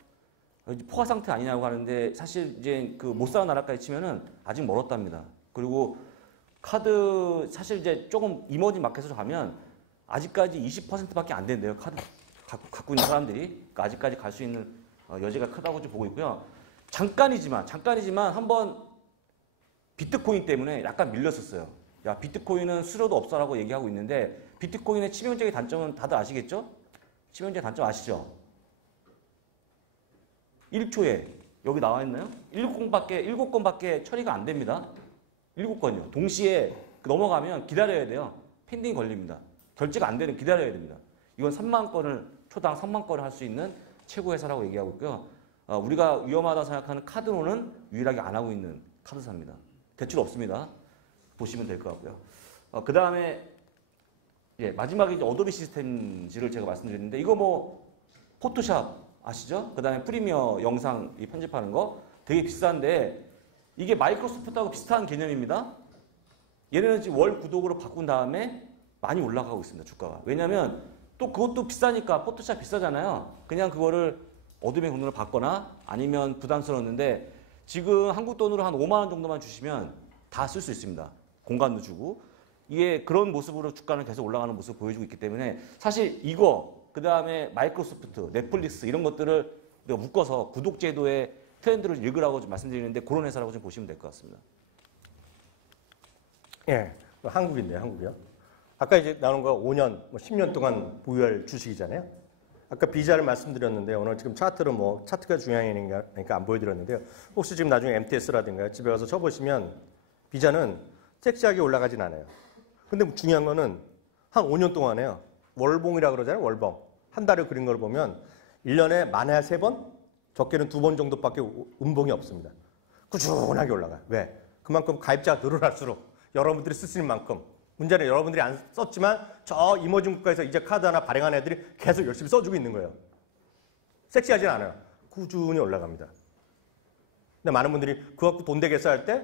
포화 상태 아니냐고 하는데 사실 이제 그 못 사는 나라까지 치면은 아직 멀었답니다. 그리고 카드 사실 이제 조금 이머징 마켓으로 가면 아직까지 20%밖에 안 된대요. 카드 갖고 있는 사람들이. 그러니까 아직까지 갈 수 있는 여지가 크다고 좀 보고 있고요. 잠깐이지만 한번 비트코인 때문에 약간 밀렸었어요. 야, 비트코인은 수수료도 없어라고 얘기하고 있는데 비트코인의 치명적인 단점은 다들 아시겠죠? 치명적인 단점 아시죠? 1초에 여기 나와 있나요? 7건밖에 처리가 안 됩니다. 7건이요. 동시에 넘어가면 기다려야 돼요. 펜딩 걸립니다. 결제가 안 되는 기다려야 됩니다. 이건 3만 건을 초당 3만 건을 할 수 있는 최고 회사라고 얘기하고 있고요. 우리가 위험하다고 생각하는 카드로는 유일하게 안 하고 있는 카드사입니다. 대출 없습니다. 보시면 될 것 같고요. 그 다음에 마지막에 이제 어도비 시스템즈를 제가 말씀드렸는데 이거 뭐 포토샵 아시죠? 그 다음에 프리미어 영상 편집하는 거 되게 비싼데 이게 마이크로소프트하고 비슷한 개념입니다. 얘네는 지금 월 구독으로 바꾼 다음에 많이 올라가고 있습니다. 주가가. 왜냐하면 또 그것도 비싸니까 포토샵 비싸잖아요. 그냥 그거를 어도비 돈으로 받거나 아니면 부담스러웠는데 지금 한국 돈으로 한 5만 원 정도만 주시면 다 쓸 수 있습니다. 공간도 주고. 이게 그런 모습으로 주가는 계속 올라가는 모습을 보여주고 있기 때문에 사실 이거 그 다음에 마이크로소프트, 넷플릭스 이런 것들을 우리가 묶어서 구독제도의 트렌드를 읽으라고 좀 말씀드리는데 그런 회사라고 좀 보시면 될 것 같습니다. 예, 한국인데요, 한국이요. 아까 이제 나눈 거 5년, 10년 동안 보유할 주식이잖아요. 아까 비자를 말씀드렸는데 오늘 지금 차트로 차트가 중요하니까 안 보여드렸는데요. 혹시 지금 나중에 MTS라든가 집에 가서 쳐보시면 비자는 섹시하게 올라가진 않아요. 근데 중요한 거는 한 5년 동안에요. 월봉이라고 그러잖아요, 월봉. 한 달에 그린 걸 보면 1년에 많아야 3번, 적게는 2번 정도밖에 음봉이 없습니다. 꾸준하게 올라가요. 왜? 그만큼 가입자가 늘어날수록 여러분들이 쓰시는 만큼 문제는 여러분들이 안 썼지만 저 이머징 국가에서 이제 카드 하나 발행한 애들이 계속 열심히 써주고 있는 거예요. 섹시하진 않아요. 꾸준히 올라갑니다. 근데 많은 분들이 그거 갖고 돈 되겠어 할 때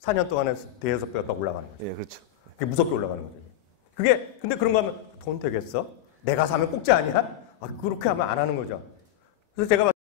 4년 동안에 대여섯 배가 올라가는 거죠. 예, 그렇죠. 그게 무섭게 올라가는 거죠. 그게 근데 그런 거 하면 돈 되겠어? 내가 사면 꼭지 아니야? 그렇게 하면 안 하는 거죠. 그래서 제가